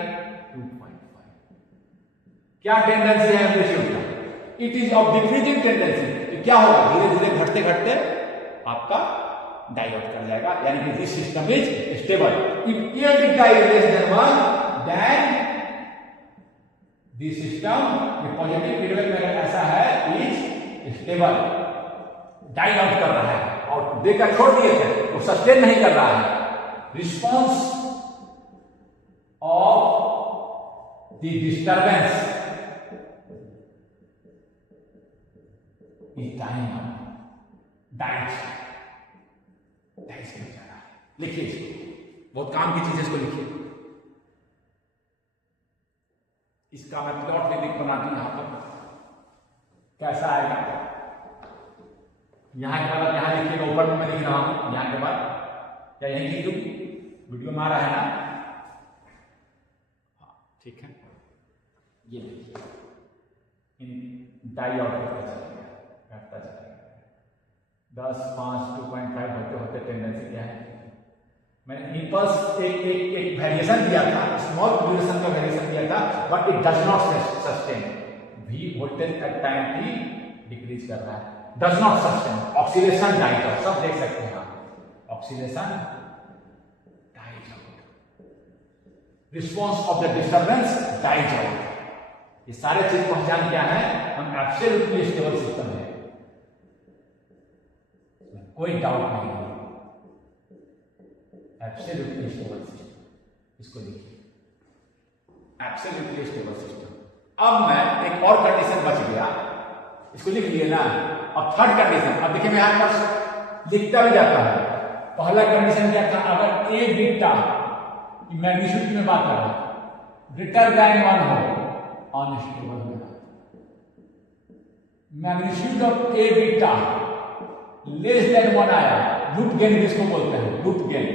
2.5। क्या टेंडेंसी है एम्पलीट्यूड का, it is of decreasing tendency, तो क्या होगा, धीरे धीरे घटते घटते आपका डाई आउट कर जाएगा, यानी कि this system is stable. If a beta is less than 1 then this system, ये पॉजिटिव फीडबैक में ऐसा है, इज स्टेबल, डाई आउट कर रहा है, और देकर छोड़ दिए थे तो सस्टेन नहीं कर रहा है। Response of the disturbance is dying out, dies कर जा रहा है। लिखिए इसको, बहुत काम की चीज है, इसको लिखिए। इसका मैं प्लॉट लिख बना दूं, यहां पर कैसा आएगा, यहां के बाद यहां लिखिएगा, ऊपर में मैं लिख रहा हूं, यहां के बाद क्या यही लिख दूं, वीडियो में आ रहा है ना, हाँ ठीक है, ये लिखिए डाई आउट करता चलेगा, 10 5 2.5 होते होते टेंडेंसी क्या है, मैंने इंपल्स एक वेरिएशन दिया था, स्मॉल ड्यूरेशन का वेरिएशन दिया था, but it does not sustain, भी वोल्टेज एट टाइम भी डिक्रीज कर रहा है, does not sustain, oxidation dies out, सब देख सकते हैं आप, oxidation dies out, response of the disturbance dies out, ये सारे चीज पहचान क्या है, हम एब्सोल्युटली स्टेबल सिस्टम है, कोई डाउट नहीं है, एब्सोल्युटली स्टेबल सिस्टम, इसको देखिए एब्सोल्युटली स्टेबल सिस्टम। अब मैं एक और कंडीशन बच गया, इसको लिख लिए ना, अब थर्ड कंडीशन, अब देखिए मैं यहां पर लिखता भी जाता है। पहला कंडीशन क्या था, अगर ए बीटा मैग्नीट्यूड की मैं बात कर रहा हूं, ग्रेटर देन 1 हो, अनस्टेबल होगा, magnitude of A beta less than 1 आया, लूप गेन जिसको बोलते हैं, लूप गेन,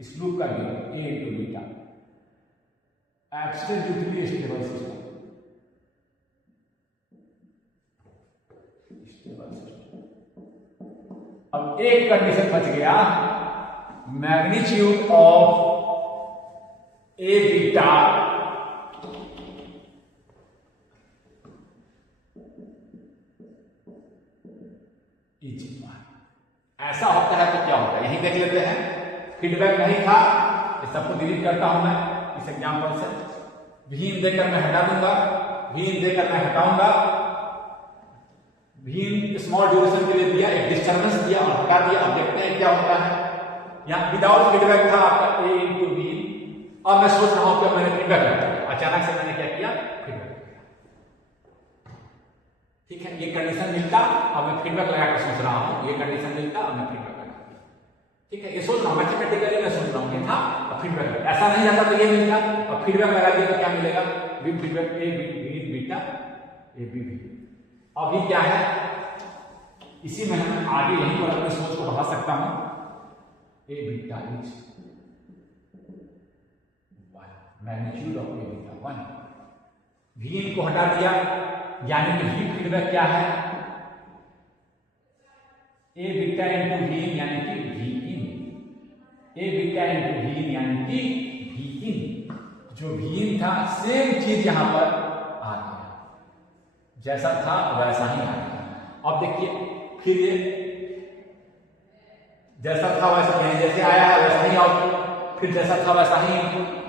इस लूप का gain A into beta, absolutely stable system, stable system. अब एक कंडीशन बच गया, magnitude of A beta is 1। ऐसा होता है तो क्या होता है, यही देख लेते हैं। फीडबैक नहीं था, इस सबको डिलीट करता हूं मैं इस एग्जांपल से, भीम देकर मैं हटा दूंगा, भीम देकर मैं हटाऊंगा, भीम स्मॉल ड्यूरेशन के लिए दिया, एक डिस्टर्बेंस दिया और हटा दिया। अब देखते हैं क्या होता है। यहाँ विदाउट फीडबैक था आपका ए इंटू बी, और मैं सोच रहा हूं कि मैंने फीडबैक लगा दिया, अचानक से मैंने क्या किया, फीडबैक। ठीक है, ये कंडीशन मिलता, अब मैं फीडबैक लगाकर सोच रहा हूं, ये कंडीशन मिलता, अब मैं फीडबैक लगा दिया। ठीक है, ये सोच रहा हूं मैथमेटिकली, मैं सोच रहा हूं ये था, अब फीडबैक लगा, ऐसा नहीं जाता तो ये मिलता, अब फीडबैक लगा दिया तो क्या मिलेगा, B feedback A B beta A B B. अभी क्या है, इसी में हम आगे यहीं पर अपनी सोच को बढ़ा सकता हूं, A beta is magnitude of A beta 1, V को हटा दिया, यानी कि वी फीडबैक क्या है, ए बीटा इंटू वी यानी कि V in, A beta into V यानी कि वी इन। जो वी इन था सेम चीज यहां पर आ गया, जैसा था वैसा ही आ गया। अब देखिए फिर ये जैसा था वैसा नहीं, जैसे आया है वैसा ही आउटपुट, फिर जैसा था वैसा ही इनपुट,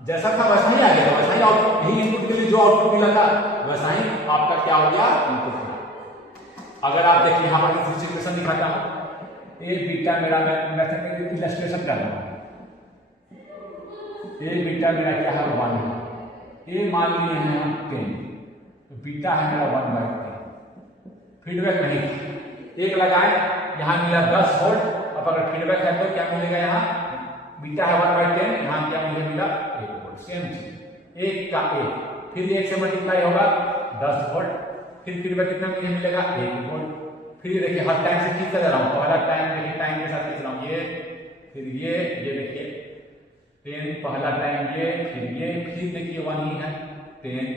जैसा था वैसा ही आ गया, वैसा ही आउटपुट, यही इनपुट के लिए जो आउटपुट मिला था वैसा ही आपका क्या हो गया, इनपुट। अगर आप देखिए यहां पर किसी सिचुएशन दिखाता हूं, ए बीटा मेरा मैथमेटिकल इलस्ट्रेशन कर रहा हूं, ए बीटा मेरा क्या है 1 है, ए मान लिए हैं हम 10, तो बीटा है मेरा 1/10। फीडबैक नहीं, एक लगाए, यहां मिला 10 वोल्ट, अब अगर फीडबैक है तो क्या मिलेगा, यहाँ बीटा है 1/10, यहां क्या मुझे मिला 1 वोल्ट, सेम चीज, 1 का 1, फिर 1 से मल्टीप्लाई होगा 10 वोल्ट, फिर फीडबैक कितना मुझे मिलेगा 1 वोल्ट। फिर देखिए हर टाइम से खींचता जा रहा हूं, पहला टाइम देखिए टाइम के साथ खींच रहा हूं, ये फिर ये देखिए 10 पहला टाइम, ये फिर देखिए 1 ही है 10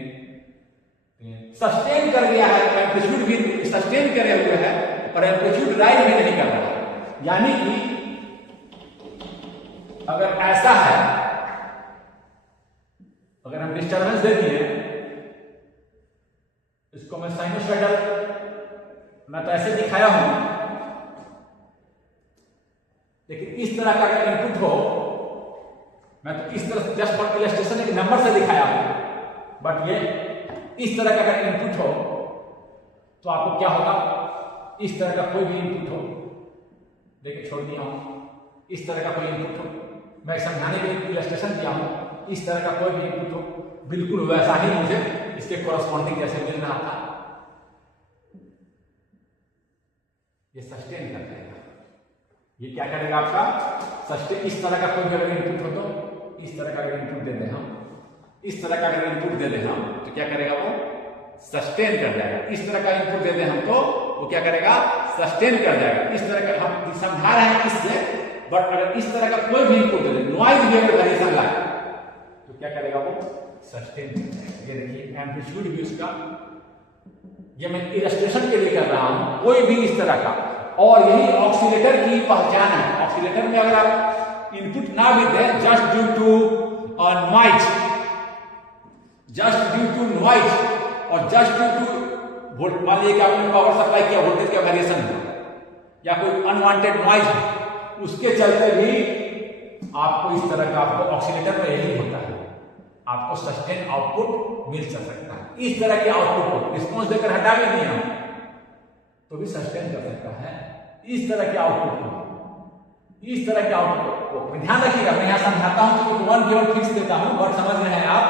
सस्टेन कर गया है, एम्पलीट्यूड भी सस्टेन करे हुए है और एम्पलीट्यूड राइज भी नहीं कर रहा है। यानी कि अगर ऐसा है, अगर हम डिस्टर्बेंस दे दिए, इसको मैं साइनोसॉइडल, मैं तो ऐसे दिखाया हूं, लेकिन इस तरह का अगर इनपुट हो, मैं तो इस तरह जस्ट फॉर इलस्ट्रेशन एक नंबर से दिखाया हूं, बट ये इस तरह का अगर इनपुट हो तो आपको क्या होगा, इस तरह का कोई भी इनपुट हो, देखिए छोड़ दिया हूं, इस तरह का कोई इनपुट हो, मैं समझाने के लिए इलस्ट्रेशन दिया हूं, इस तरह का कोई भी इनपुट हो, बिल्कुल वैसा ही मुझे इसके कॉरस्पॉन्डिंग जैसे मिल रहा था, ये सस्टेन कर जाएगा। ये क्या करेगा आपका सस्टेन, इस तरह का कोई भी अगर इनपुट हो तो इस तरह का अगर इनपुट दे दें हम, इस तरह का अगर इनपुट दे दें हम तो क्या करेगा, वो सस्टेन कर जाएगा। इस तरह का इनपुट दे दें हम तो वो क्या करेगा, सस्टेन कर जाएगा। इस तरह का हम समझा रहे हैं इससे, बट अगर इस तरह का कोई भी इनपुट दे दें, नॉइज भी अगर वेरिएशन लाए तो क्या करेगा, वो सस्टेन कर जाएगा। ये देखिए एम्पलीट्यूड भी उसका, ये मैं इलस्ट्रेशन के लिए कर रहा हूं, कोई भी इस तरह का, और यही ऑक्सीलेटर की पहचान है। ऑक्सीलेटर में अगर आप इनपुट ना भी दें, just due to noise, just due to noise और जस्ट ड्यू टू वोल्ट, मान लीजिए कि आपने पावर सप्लाई किया, वोल्टेज का वेरिएशन हो या कोई अनवांटेड नॉइज हो, उसके चलते भी आपको इस तरह का, आपको ऑक्सीलेटर में यही होता है, आपको सस्टेन आउटपुट मिल सकता है। इस तरह के आउटपुट को रिस्पॉन्स देकर हटा भी दिए हम तो भी सस्टेन कर सकता है। इस तरह के आउटपुट को, इस तरह के आउटपुट को ध्यान रखिएगा, मैं यहां समझाता हूं तो 1 केवल फिक्स देता हूं, बट समझ रहे हैं आप,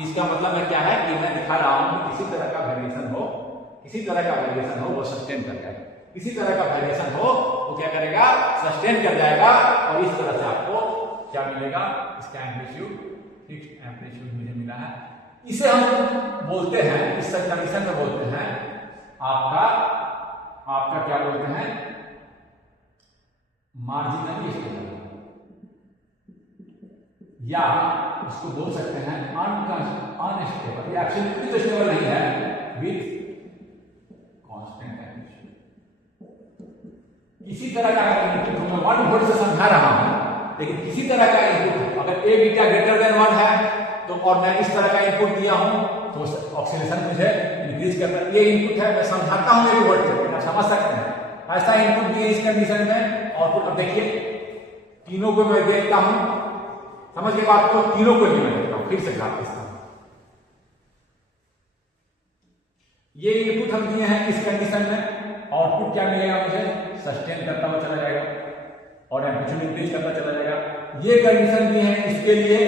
इसका मतलब है क्या है कि मैं दिखा रहा हूं कि किसी तरह का वेरिएशन हो, किसी तरह का वेरिएशन हो वो सस्टेन कर जाएगा, किसी तरह का वेरिएशन हो वो क्या करेगा, सस्टेन कर जाएगा, और इस तरह से आपको क्या मिलेगा, इसका एम्पलीट्यूड, फिक्स्ड एम्पलीट्यूड मुझे मिला है। इसे हम बोलते हैं, इस कंडीशन में बोलते हैं आपका आपका क्या बोलते हैं, मार्जिनली स्टेबल, या उसको बोल सकते हैं अनस्टेबल, या एक्चुअली तो स्टेबल नहीं है, विथ कांस्टेंट एम्पलीट्यूड। किसी तरह का इनपुट मैं 1 वोल्ट से समझा रहा हूं, लेकिन किसी तरह का इनपुट अगर ए बीटा ग्रेटर देन 1 है तो, और मैं इस तरह का इनपुट दिया हूं तो ऑक्सीलेशन मुझे इंक्रीज करना, ये इनपुट है, मैं समझाता हूं मेरी वर्ड से, आप समझ सकते हैं। ऐसा इनपुट दिए इस कंडीशन में, आउटपुट अब देखिए तीनों को मैं देखता हूं, समझ के बात को, तीनों को भी मैं देखता हूं, फिर से ग्राफ इसका, ये इनपुट हम दिए हैं इस कंडीशन में, आउटपुट क्या मिलेगा मुझे, सस्टेन करता हुआ चला जाएगा और एम्पलीट्यूड इंक्रीज करता चला जाएगा। ये कंडीशन भी है इसके लिए,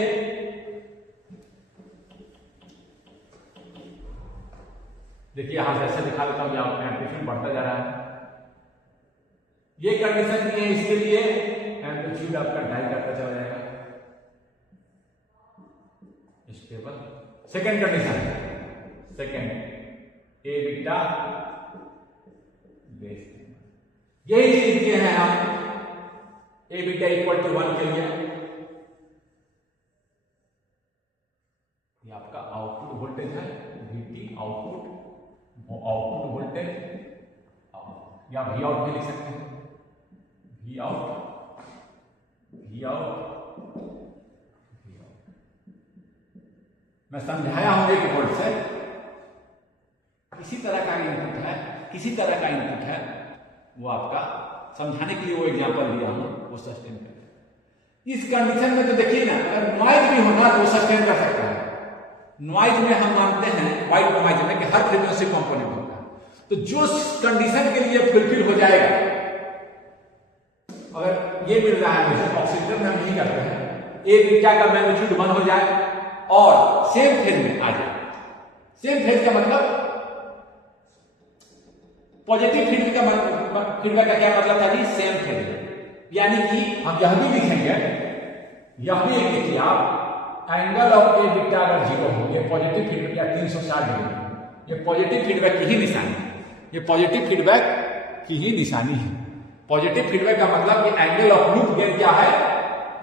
देखिए यहां से ऐसे दिखा देता हूं, यहां पर एम्पलीट्यूड बढ़ता जा रहा है। ये कंडीशन भी है इसके लिए, एम्पलीट्यूड आपका डाई करता चला जाएगा, स्टेबल। सेकेंड कंडीशन, सेकेंड ए बीटा बेस, यही चीज दिए हैं हम ए बीटा इक्वल टू 1 के लिए, ये आपका आउटपुट वोल्टेज है, वीटी आउटपुट वोल्टेज, या वी आउट भी लिख सकते हैं, V out, V out, V out. मैं समझाया हूं एक वोल्ट से, किसी तरह का इनपुट है, किसी तरह का इनपुट है, वो आपका समझाने के लिए वो एग्जांपल दिया हूं, वो सस्टेन कर। इस कंडीशन में तो देखिए ना, अगर नॉइज भी होना तो वो सस्टेन कर सकता है। नॉइज में हम मानते हैं, व्हाइट नॉइज में, कि हर फ्रीक्वेंसी कंपोनेंट होता है, तो जो कंडीशन के लिए फुलफिल हो जाएगा, अगर ये मिल रहा है मुझे, ऑक्सीलेटर में हम यही करते हैं, ए बीटा का मैग्नीट्यूड 1 हो जाए और सेम फेज में आ जाए। सेम फेज का मतलब पॉजिटिव फीडबैक का क्या मतलब था जी, सेम फेज, यानी कि हम यह भी लिखेंगे, यह भी लिखिए आप, एंगल ऑफ ए बीटा अगर 0 हो, ये पॉजिटिव फीडबैक या 360 डिग्री, ये पॉजिटिव फीडबैक की ही निशानी है, ये पॉजिटिव फीडबैक की ही निशानी है। पॉजिटिव फीडबैक का मतलब कि एंगल ऑफ लूप गेन क्या है,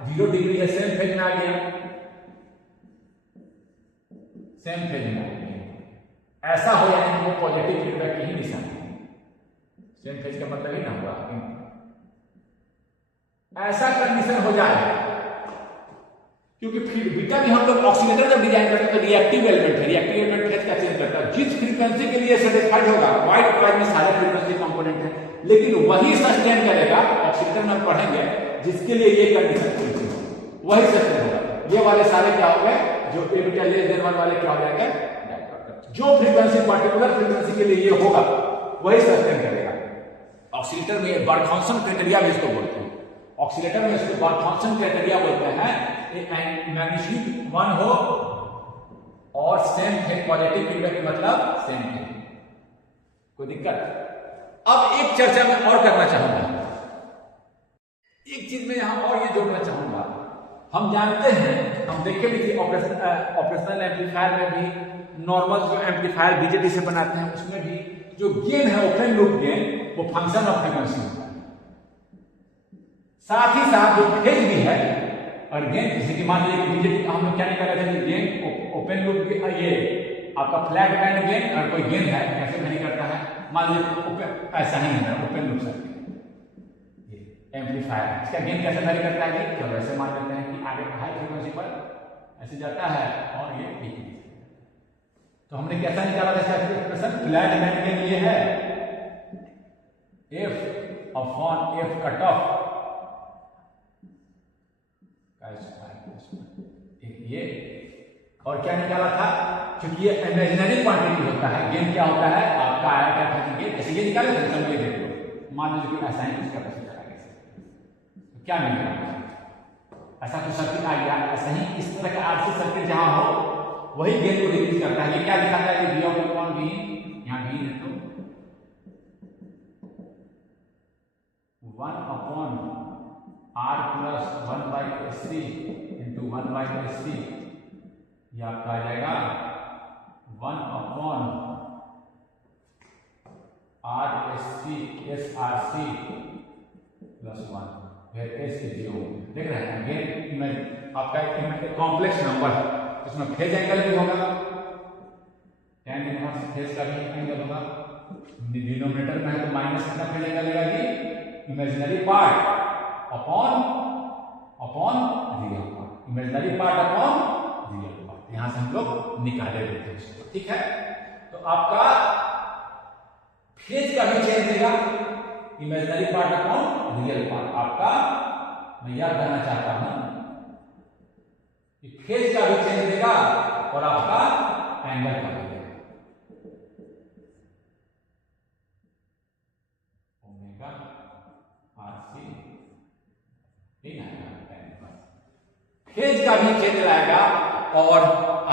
0 डिग्री है, सेम फेज में आ गया, सेम फेज में आ गया, ऐसा हो यानी वो पॉजिटिव फीडबैक की ही निशानी है। सेम फेज का मतलब ही ना हुआ, ऐसा कंडीशन हो जाए, क्योंकि बीटा भी हम लोग ऑक्सीलेटर जब डिजाइन करते हैं तो रिएक्टिव एलिमेंट है, रिएक्टिव एलिमेंट फेज का चेंज करता है, जिस फ्रीक्वेंसी के लिए सेटिस्फाइड होगा, व्हाइट नॉइज में सारे फ्रीक्वेंसी कंपोनेंट है, लेकिन वही सस्टेन करेगा, ऑक्सीलेटर में पढ़ेंगे, जिसके लिए ये कंडीशन वही सस्टेन होगा। ये वाले सारे क्या हो गए, जो ए बीटा लेस देन 1 वाले क्या हो जाएंगे, जो फ्रीक्वेंसी पर्टिकुलर फ्रीक्वेंसी के लिए ये होगा वही सस्टेन करेगा। ऑक्सीलेटर में बर्थॉम्सन क्राइटेरिया भी इसको बोलते हैं, ऑक्सीलेटर में इसको बर्थॉम्सन क्राइटेरिया बोलते हैं, मैग्नीट्यूड 1 हो और सेम फेज, पॉजिटिव फीडबैक मतलब सेम फेज, कोई दिक्कत। अब एक चर्चा मैं और करना चाहूंगा, एक चीज में यहां और ये जोड़ना चाहूंगा, हम जानते हैं, हम देखे भी थी ऑपरेशनल एम्पलीफायर में भी, नॉर्मल जो एम्पलीफायर बीजेटी से बनाते हैं उसमें भी जो गेन है, ओपन लूप गेन, वो फंक्शन ऑफ फ्रीक्वेंसी होता है, साथ ही साथ जो फेज भी है, और गेन जैसे कि मान लीजिए बीजेटी हम लोग क्या निकाला था, गेन ओपन लूप, ये आपका फ्लैट बैंड गेन, और कोई गेन है कैसे वैरी करता है, मान लीजिए ऐसा ही है ओपन लूप सर्किट एम्पलीफायर, इसका गेन कैसे वैरी करता है, चलो ऐसे मान लेते हैं कि आगे हाई फ्रीक्वेंसी पर ऐसे जाता है और ये पीक, तो हमने कैसा निकाला था इसका एक्सप्रेशन, फ्लैट बैंड गेन ये है f upon f cut off ये, और क्या निकाला था, क्योंकि ये इमेजिनरी क्वांटिटी होता है, गेन क्या होता है आपका आया क्या था, गेन जैसे ये निकाले थे, चलो ये देख लो, मान लीजिए कि ऐसा ही कुछ कैपेसिटर आ गया, तो क्या मिल गया, ऐसा कुछ सर्किट आ गया, ऐसा ही इस तरह का आरसी सर्किट जहां हो वही गेन को डिक्रीज करता है। ये क्या दिखाता है कि वी आउट अपॉन वी, यहां वी है तो 1 upon r plus 1/SC into 1/SC, ये आपका आ जाएगा 1 अपॉन RSC SRC +1 फिर S is 0। देख रहे हैं अगेन में आपका कॉम्प्लेक्स नंबर इसमें फेज एंगल भी होगा, tan इनवर्स फेज का भी एंगल होगा। डिनोमिनेटर में है तो माइनस कितना फेज एंगल लेगा जी, imaginary part upon real part, imaginary part upon real part. यहां से हम लोग निकाले देते हैं, ठीक है। तो आपका फेज का भी चेंज देगा, imaginary part upon real part. आपका मैं यह कहना चाहता हूं कि फेज का भी चेंज देगा और आपका एंगल का भी देगा। ओमेगा RC ठीक है, फेज का भी चेंज लाएगा और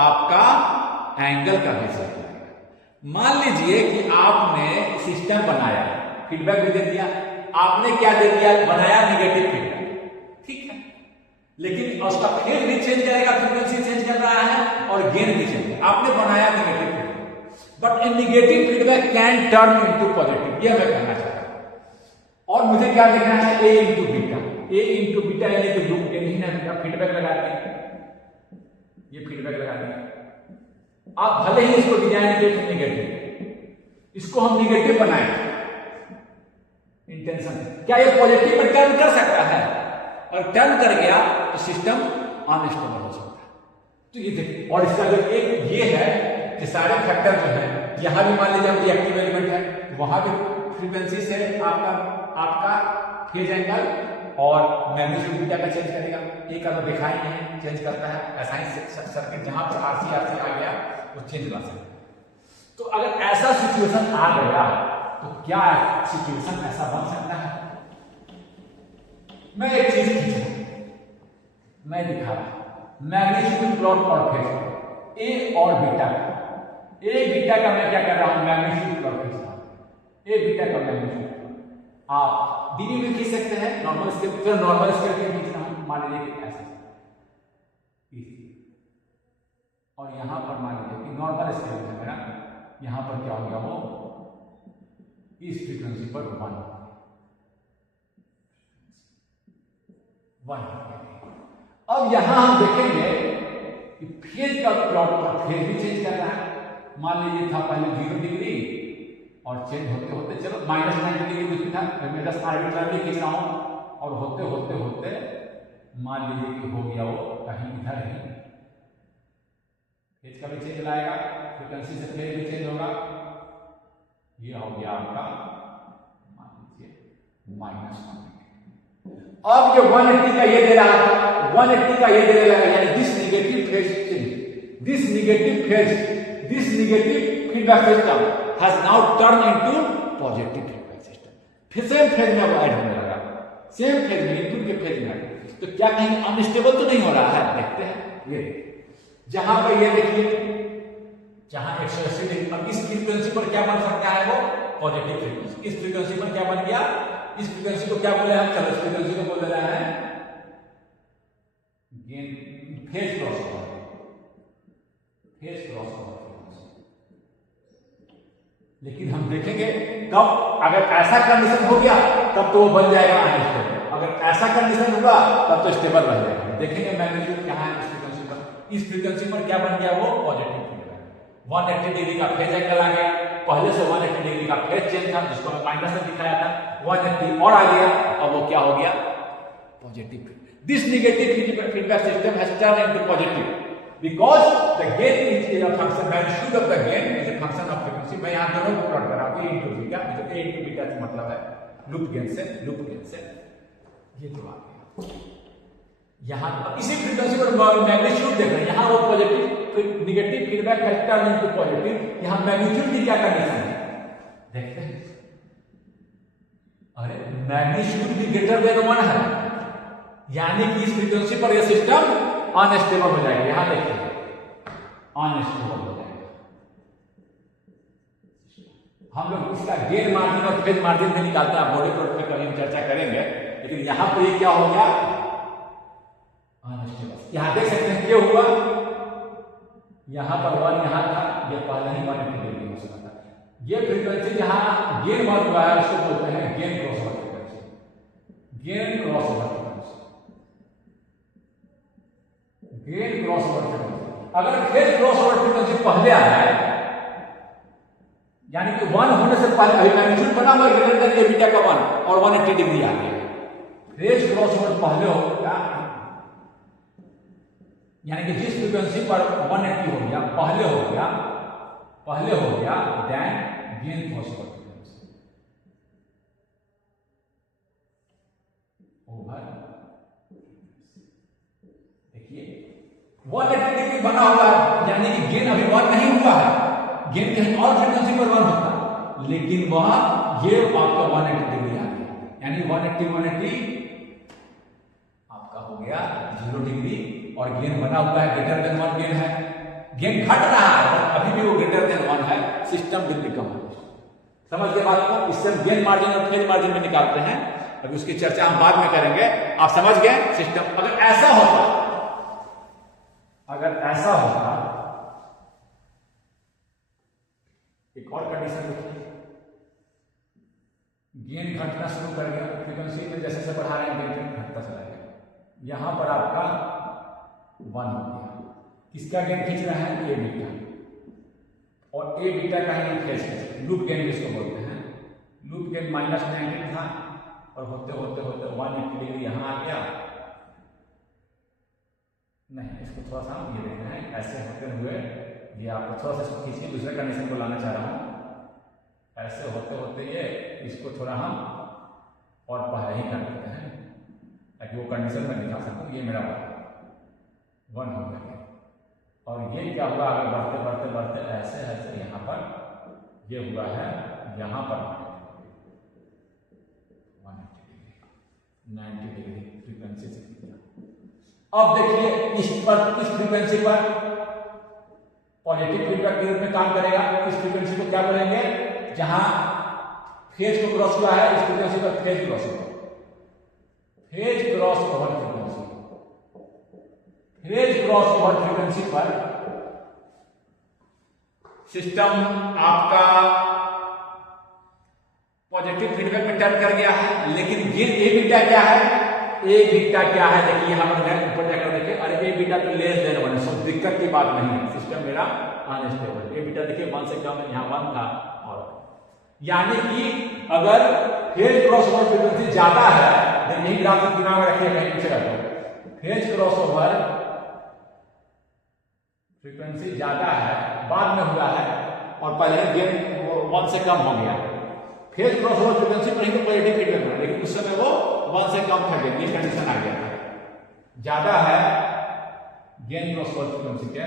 आपका एंगल का भी चेंज लाएगा। मान लीजिए कि आपने सिस्टम बनाया, फीडबैक भी दे दिया, आपने क्या दे दिया, बनाया नेगेटिव फीडबैक, ठीक है, लेकिन उसका फेज भी चेंज करेगा, फ्रीक्वेंसी चेंज कर रहा है और गेन भी चेंज। आपने बनाया negative feedback, but A negative feedback can turn into positive, यह मैं कहना चाहता हूं। और मुझे क्या लिखना है, A into beta, A into beta यानी कि लूप गेन ही ना, फीडबैक लगा दिया, ये फीडबैक लगा दिया। आप भले ही इसको डिजाइन किए थे नेगेटिव, इसको हम नेगेटिव बनाए इंटेंशन, क्या ये पॉजिटिव में टर्न कर सकता है? और टर्न कर गया तो सिस्टम अनस्टेबल हो सकता है। तो ये देखिए, और इसका जो एक ये है कि सारे फैक्टर जो है, यहां भी मान लीजिए हम रिएक्टिव एलिमेंट है, वहां भी फ्रीक्वेंसी से आपका फेज एंगल और मैग्नीट्यूड बीटा का चेंज करेगा। एक अगर दिखाई नहीं चेंज करता है, ऐसा ही सर्किट जहां पर RC आ गया वो चेंज ला सकता है। तो अगर ऐसा सिचुएशन आ गया तो क्या सिचुएशन ऐसा बन सकता है? मैं एक चीज खींचा, मैं दिखा रहा मैग्नीट्यूड प्लॉट और फेज ए और बीटा का। ए बीटा का मैं क्या कर रहा हूं, मैग्नीट्यूड प्लॉट खींच रहा हूं, ए बीटा का मैग्नीट्यूड। आप डीबी में खींच सकते हैं, नॉर्मल स्केल, फिर नॉर्मल स्केल पे खींचना हूं, मान लीजिए कि ऐसे, और यहां पर मान लीजिए कि नॉर्मल स्केल है मेरा, यहां पर क्या हो गया, वो इस फ्रीक्वेंसी पर 1। अब यहां हम देखेंगे कि फेज का प्लॉट पर फेज भी चेंज कर रहा है। मान लीजिए था पहले 0 डिग्री और चेंज होते होते चलो -90 डिग्री कुछ था, मैं जस्ट आर्बिट्ररी खींच रहा हूं, और होते होते होते मान लीजिए कि हो गया वो कहीं इधर ही, फेज का भी चेंज लाएगा, फ्रीक्वेंसी से फेज भी चेंज होगा। ये हो गया आपका मान लीजिए -1। अब ये 180 का ये दे रहा था, 180 का ये दे रहा है, यानी this negative phase change, this negative feedback system has now turn into positive feedback system. फिर सेम फेज में ऐड होने लगा, सेम फेज में, इनपुट के फेज में। तो क्या कहीं अनस्टेबल तो नहीं हो रहा है? देखते हैं, ये जहां पर ये देखिए, जहां 180 डिग्री, अब इस फ्रीक्वेंसी पर क्या बन सकता है, वो पॉजिटिव फ्रीक्वेंसी। इस फ्रीक्वेंसी पर क्या बन गया, इस फ्रीक्वेंसी को क्या बोले हैं, चलो इस फ्रीक्वेंसी को बोल रहे हैं gain, phase cross over, phase cross over. लेकिन हम देखेंगे कब, अगर ऐसा कंडीशन हो गया तब तो वो बन जाएगा अनस्टेबल, अगर ऐसा कंडीशन हुआ तब तो स्टेबल बन जाएगा। देखेंगे मैग्नीट्यूड क्या है इस फ्रीक्वेंसी पर, इस फ्रीक्वेंसी पर क्या बन गया, वो पॉजिटिव फीडबैक, 180 डिग्री का फेज एंगल आ गया। पहले से 180 डिग्री का फेज चेंज था, जिसको मैं माइनस में दिखाया था, 180 और आ गया, अब वो क्या हो गया, positive. This negative feedback system has turn into positive because the gain is a function, magnitude of the gain is a function of frequency। मैं यहाँ दोनों को प्लॉट कर रहा हूँ, A into beta, A into beta का मतलब है लूप गेन से, ये तो आ गया। यहाँ इसी फ्रीक्वेंसी पर मैग्नीट्यूड देख रहे हैं, यहाँ वो positive negative feedback has turn into positive. यहाँ मैग्नीट्यूड की क्या कंडीशन है, देखते हैं। अरे मैग्नीट्यूड भी ग्रेटर देन 1 है, यानी कि इस फ्रीक्वेंसी पर यह सिस्टम अनस्टेबल हो जाएगा। यहां देखिए, अनस्टेबल हो जाएगा। हम लोग इसका गेन मार्जिन और फेज मार्जिन भी निकालते हैं, बॉडी प्लॉट में कभी हम चर्चा करेंगे, लेकिन यहां पर ये क्या हो गया, अनस्टेबल। यहां देख सकते हैं क्या हुआ, यहां पर 1 यहां था, ये पहले ही 180 डिग्री हो सकता था, ये फ्रीक्वेंसी जहां गेन वन हुआ है उसको बोलते हैं gain crossover frequency. Gain crossover frequency, gain crossover frequency. अगर फेज क्रॉसओवर फ्रीक्वेंसी पहले आ जाए, यानी कि 1 होने से पहले अभी मैग्नीट्यूड बना हुआ ग्रेटर देन ए बीटा का 1 और 180 डिग्री आ गया, फेज क्रॉसओवर पहले हो गया, यानी कि जिस फ्रीक्वेंसी पर 180 हो गया पहले हो गया then gain crossover frequency over. देखिए 180 डिग्री बना हुआ है, यानी कि गेन अभी 1 नहीं हुआ है, गेन कहीं और फ्रीक्वेंसी पर 1 होता, लेकिन वहां ये आपका 180 डिग्री आ गया, यानी 180 आपका हो गया 0 डिग्री और गेन बना हुआ है ग्रेटर देन 1 गेन है, गेन घट रहा है अभी भी वो ग्रेटर देन 1 है, सिस्टम विल बिकम। समझ गए बात को? इससे हम गेन मार्जिन और फेज मार्जिन में निकालते हैं, अभी उसकी चर्चा हम बाद में करेंगे। आप समझ गए सिस्टम? अगर ऐसा होता एक और कंडीशन देखिए, गेन घटना शुरू कर गया फ्रीक्वेंसी में, जैसे जैसे बढ़ा रहे हैं गेन घटता चला गया, यहां पर आपका 1 हो गया। किसका गेन खींच रहा है? ए बीटा, और ए बीटा का ही फेज खींच, लूप गेन जिसको बोलते हैं। लूप गेन -90 था और होते होते होते 180 डिग्री यहां आ गया। नहीं, इसको थोड़ा सा ये देखना है, ऐसे होते हुए ये आपको थोड़ा सा इसको खींचिए, दूसरे कंडीशन को लाना चाह रहा हूं। ऐसे होते होते ये इसको थोड़ा हम और पहले ही कर देते हैं ताकि वो कंडीशन में दिखा सकूं। ये मेरा 1 हो गया, और ये क्या हुआ आगे बढ़ते बढ़ते बढ़ते ऐसे ऐसे यहाँ पर ये हुआ है, यहाँ पर 90 डिग्री फ्रीक्वेंसी से। अब देखिए इस फ्रीक्वेंसी पर पॉजिटिव फीडबैक के रूप में काम करेगा। इस फ्रीक्वेंसी को क्या बोलेंगे? जहां फेज को क्रॉस हुआ है, इस फ्रीक्वेंसी पर फेज क्रॉस हुआ, phase cross over frequency. Phase cross over frequency पर सिस्टम आपका पॉजिटिव फीडबैक में टर्न कर गया है, लेकिन गेन ए बीटा क्या है? ए बीटा क्या है? देखिए यहां पर ऊपर जाकर देखिए, अरे ए बीटा तो लेस देन 1 है, सब दिक्कत की बात नहीं है, सिस्टम मेरा अनस्टेबल। ए बीटा देखिए 1 से कम है, यहां 1 था, और यानी कि अगर फेज क्रॉस ओवर फ्रीक्वेंसी ज्यादा है, यही ग्राफ दिमाग में रखिए, कहीं पीछे रखो, फेज क्रॉस ओवर फ्रीक्वेंसी ज्यादा है, बाद में हुआ है, और पहले गेन 1 से कम हो गया। फेज क्रॉस ओवर फ्रीक्वेंसी पर ही तो पॉजिटिव फीडबैक है, लेकिन उस समय वो 1 से कम था, गेन, ये कंडीशन आ गया था। ज्यादा है गेन क्रॉस ओवर फ्रीक्वेंसी के,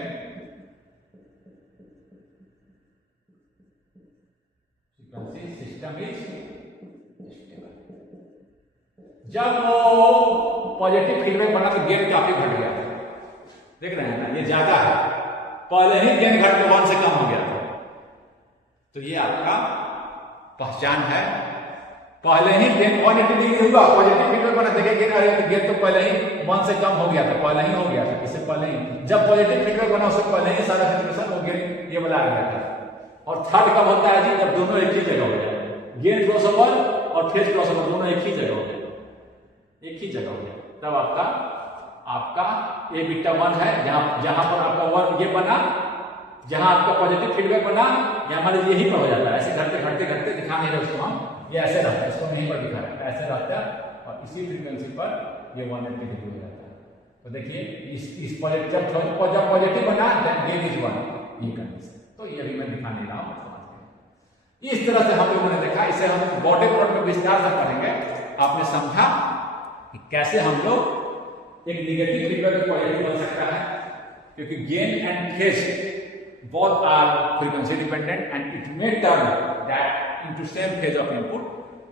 फ्रीक्वेंसी सिस्टम इज स्टेबल। जब वो पॉजिटिव फीडबैक बना तो गेन काफी घट गया, देख रहे हैं ना, ये ज्यादा है, पहले ही गेन घट के 1 से कम हो गया था, तो ये आपका पहचान है। पहले ही गेन 180 डिग्री हुआ, पॉजिटिव फीडबैक बना, देखिए गेन तो पहले ही 1 से कम हो गया था, पहले ही हो गया था, इससे पहले ही जब पॉजिटिव फीडबैक बना उससे पहले ही सारा सिचुएशन वो गेन ये वाला आ गया था। और थर्ड कब होता है जी? जब दोनों एक ही जगह हो जाए, गेन क्रॉस ओवर और फेज क्रॉस ओवर दोनों एक ही जगह हो गया, एक ही जगह हो गया, तब आपका ए बीटा 1 है, जहां पर आपका 1 ये बना, जहां आपका पॉजिटिव फीडबैक बना, यहां मान लीजिए यही पर हो जाता है, ऐसे घटते घटते घटते दिखा नहीं रहे उसको हम, ये ऐसे रहता है, इसको यहीं पर दिखा रहे हैं, ऐसे रहता है, और इसी फ्रीक्वेंसी पर ये 180 डिग्री हो जाता है। तो देखिए इस पॉजिटिव जब पॉजिटिव बना गेन इज 1, ये कंडीशन, तो ये भी मैं दिखा नहीं रहा हूं। इस तरह से हम लोगों ने देखा, इसे हम बॉडी प्लॉट में विस्तार से पढ़ेंगे। आपने समझा कि कैसे हम लोग एक निगेटिव फीडबैक पॉजिटिव बन सकता है, क्योंकि gain and phase both are frequency dependent and it may turn that into same phase of input,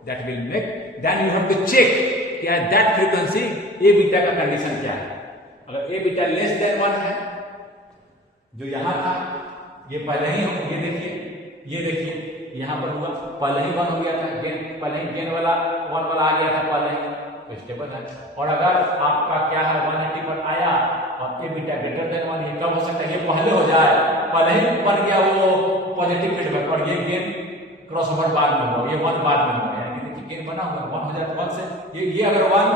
that will make, then you have to check कि that frequency A बीटा का condition क्या है। अगर A beta less than 1 है, जो यहाँ था, ये पहले ही ये देखिए यहाँ पर हुआ, पहले ही 1 हो गया था, गेन पहले ही गेन वाला 1 वाला आ गया था पहले ही, तो स्टेबल है। और अगर आपका क्या है 180 पर आया और ए बीटा ग्रेटर देन 1, ये कब हो सकता है? ये पहले हो जाए, पहले ही बन गया वो पॉजिटिव फीडबैक, और ये गेन क्रॉसओवर बाद में हुआ, ये 1 बाद में हुआ, यानी कि गेन बना हुआ 1 हो जाए तो 1 से ये अगर 1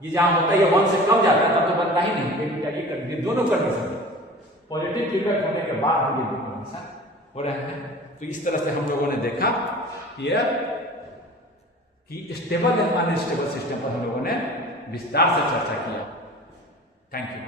ये जहां होता है ये 1 से कम जाता है तब तो बनता ही नहीं, ये कर दिए दोनों कंडीशन पॉजिटिव फीडबैक होने के बाद हम ये दोनों कंडीशन हो रहे हैं। तो इस तरह से हम लोगों ने देखा कि स्टेबल एंड अनस्टेबल सिस्टम पर हम लोगों ने विस्तार से चर्चा किया। Thank you.